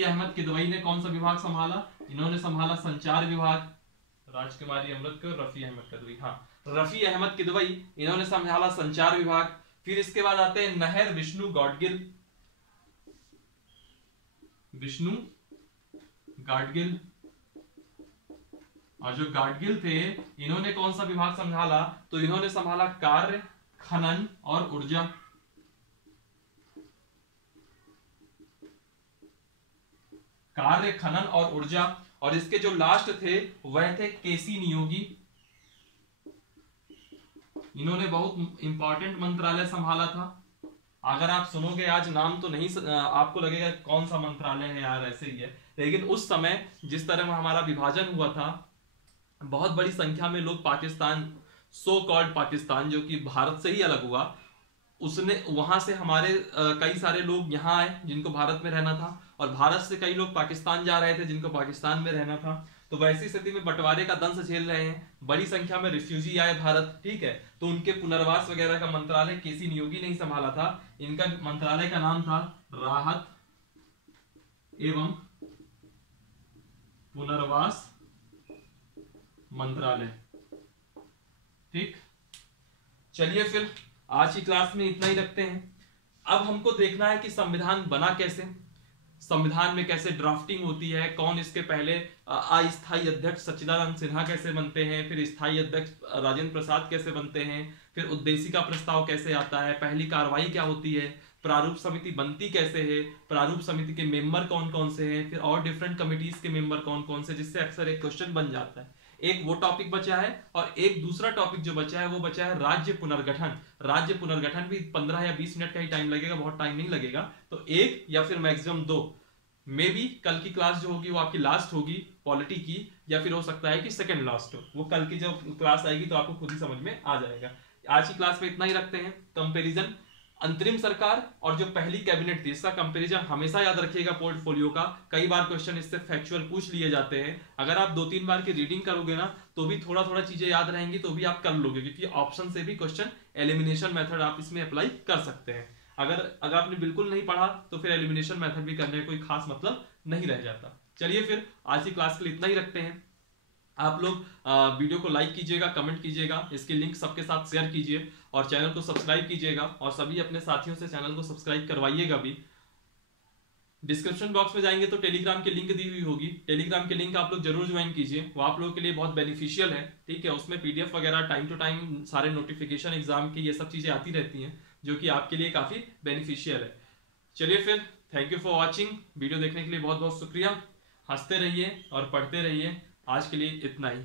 अहमद किदवई ने कौन सा विभाग संभाला? इन्होंने संभाला संचार विभाग। राजकुमारी अमृत कौर, रफी अहमद किदवई, हाँ रफी अहमद किदवई, इन्होंने संभाला संचार विभाग। फिर इसके बाद आते हैं नहर विष्णु गाडगिल। और जो गाडगिल थे, इन्होंने कौन सा विभाग संभाला? तो इन्होंने संभाला कार्य, खनन और ऊर्जा। कार्य, खनन और ऊर्जा। और इसके जो लास्ट थे वह थे केसी नियोगी। इन्होंने बहुत इंपॉर्टेंट मंत्रालय संभाला था। अगर आप सुनोगे आज नाम तो नहीं आपको लगेगा कौन सा मंत्रालय है यार, ऐसे ही है, लेकिन उस समय जिस तरह हमारा विभाजन हुआ था, बहुत बड़ी संख्या में लोग पाकिस्तान, सो कॉल्ड पाकिस्तान जो कि भारत से ही अलग हुआ, उसने वहां से हमारे कई सारे लोग यहाँ आए जिनको भारत में रहना था, और भारत से कई लोग पाकिस्तान जा रहे थे जिनको पाकिस्तान में रहना था। तो वैसी स्थिति में बंटवारे का दंश झेल रहे हैं, बड़ी संख्या में रिफ्यूजी आए भारत। ठीक है, तो उनके पुनर्वास वगैरह का मंत्रालय केसी नियोगी ने ही संभाला था। इनका मंत्रालय का नाम था राहत एवं पुनर्वास मंत्रालय। ठीक, चलिए फिर आज की क्लास में इतना ही रखते हैं। अब हमको देखना है कि संविधान बना कैसे, संविधान में कैसे ड्राफ्टिंग होती है, कौन इसके पहले अस्थायी अध्यक्ष सच्चिदानंद सिन्हा कैसे बनते हैं, फिर स्थायी अध्यक्ष राजेंद्र प्रसाद कैसे बनते हैं, फिर उद्देशिका प्रस्ताव कैसे आता है, पहली कार्रवाई क्या होती है, प्रारूप समिति बनती कैसे है, प्रारूप समिति के मेंबर कौन कौन से हैं, फिर और डिफरेंट कमिटीज के मेंबर कौन कौन से, जिससे अक्सर एक क्वेश्चन बन जाता है। एक वो टॉपिक बचा है और एक दूसरा टॉपिक जो बचा है वो बचा है राज्य पुनर्गठन। राज्य पुनर्गठन भी 15 या 20 मिनट का ही टाइम लगेगा, बहुत टाइम नहीं लगेगा, तो एक या फिर मैक्सिमम दो, मे बी कल की क्लास जो होगी वो आपकी लास्ट होगी पॉलिटी की, या फिर हो सकता है कि सेकंड लास्ट हो, वो कल की जब क्लास आएगी तो आपको खुद ही समझ में आ जाएगा। आज की क्लास में इतना ही रखते हैं। कंपैरिजन, अंतरिम सरकार और जो पहली कैबिनेट थी, इसका कंपैरिजन हमेशा याद रखिएगा पोर्टफोलियो का। कई बार क्वेश्चन इससे फैक्चुअल पूछ लिए जाते हैं, अगर आप 2-3 बार की रीडिंग करोगे ना तो भी थोड़ा थोड़ा चीजें याद रहेंगी, तो भी आप कर लोगे, क्योंकि ऑप्शन से भी क्वेश्चन एलिमिनेशन मेथड आप इसमें अप्लाई कर सकते हैं। अगर आपने बिल्कुल नहीं पढ़ा तो फिर एलिमिनेशन मेथड भी करने का कोई खास मतलब नहीं रह जाता। चलिए फिर आज की क्लास के लिए इतना ही रखते हैं। आप लोग वीडियो को लाइक कीजिएगा, कमेंट कीजिएगा, इसकी लिंक सबके साथ शेयर कीजिए और चैनल को सब्सक्राइब कीजिएगा और सभी अपने साथियों से चैनल को सब्सक्राइब करवाइएगा भी। डिस्क्रिप्शन बॉक्स में जाएंगे तो टेलीग्राम की लिंक दी हुई होगी, टेलीग्राम की लिंक आप लोग जरूर ज्वाइन कीजिए, वो आप लोगों के लिए बहुत बेनिफिशियल है। ठीक है, उसमें पीडीएफ वगैरह टाइम टू टाइम सारे नोटिफिकेशन एग्जाम की ये सब चीजें आती रहती हैं, जो कि आपके लिए काफी बेनिफिशियल है। चलिए फिर, thank you for watching, video देखने के लिए बहुत बहुत शुक्रिया। हंसते रहिए और पढ़ते रहिए। आज के लिए इतना ही।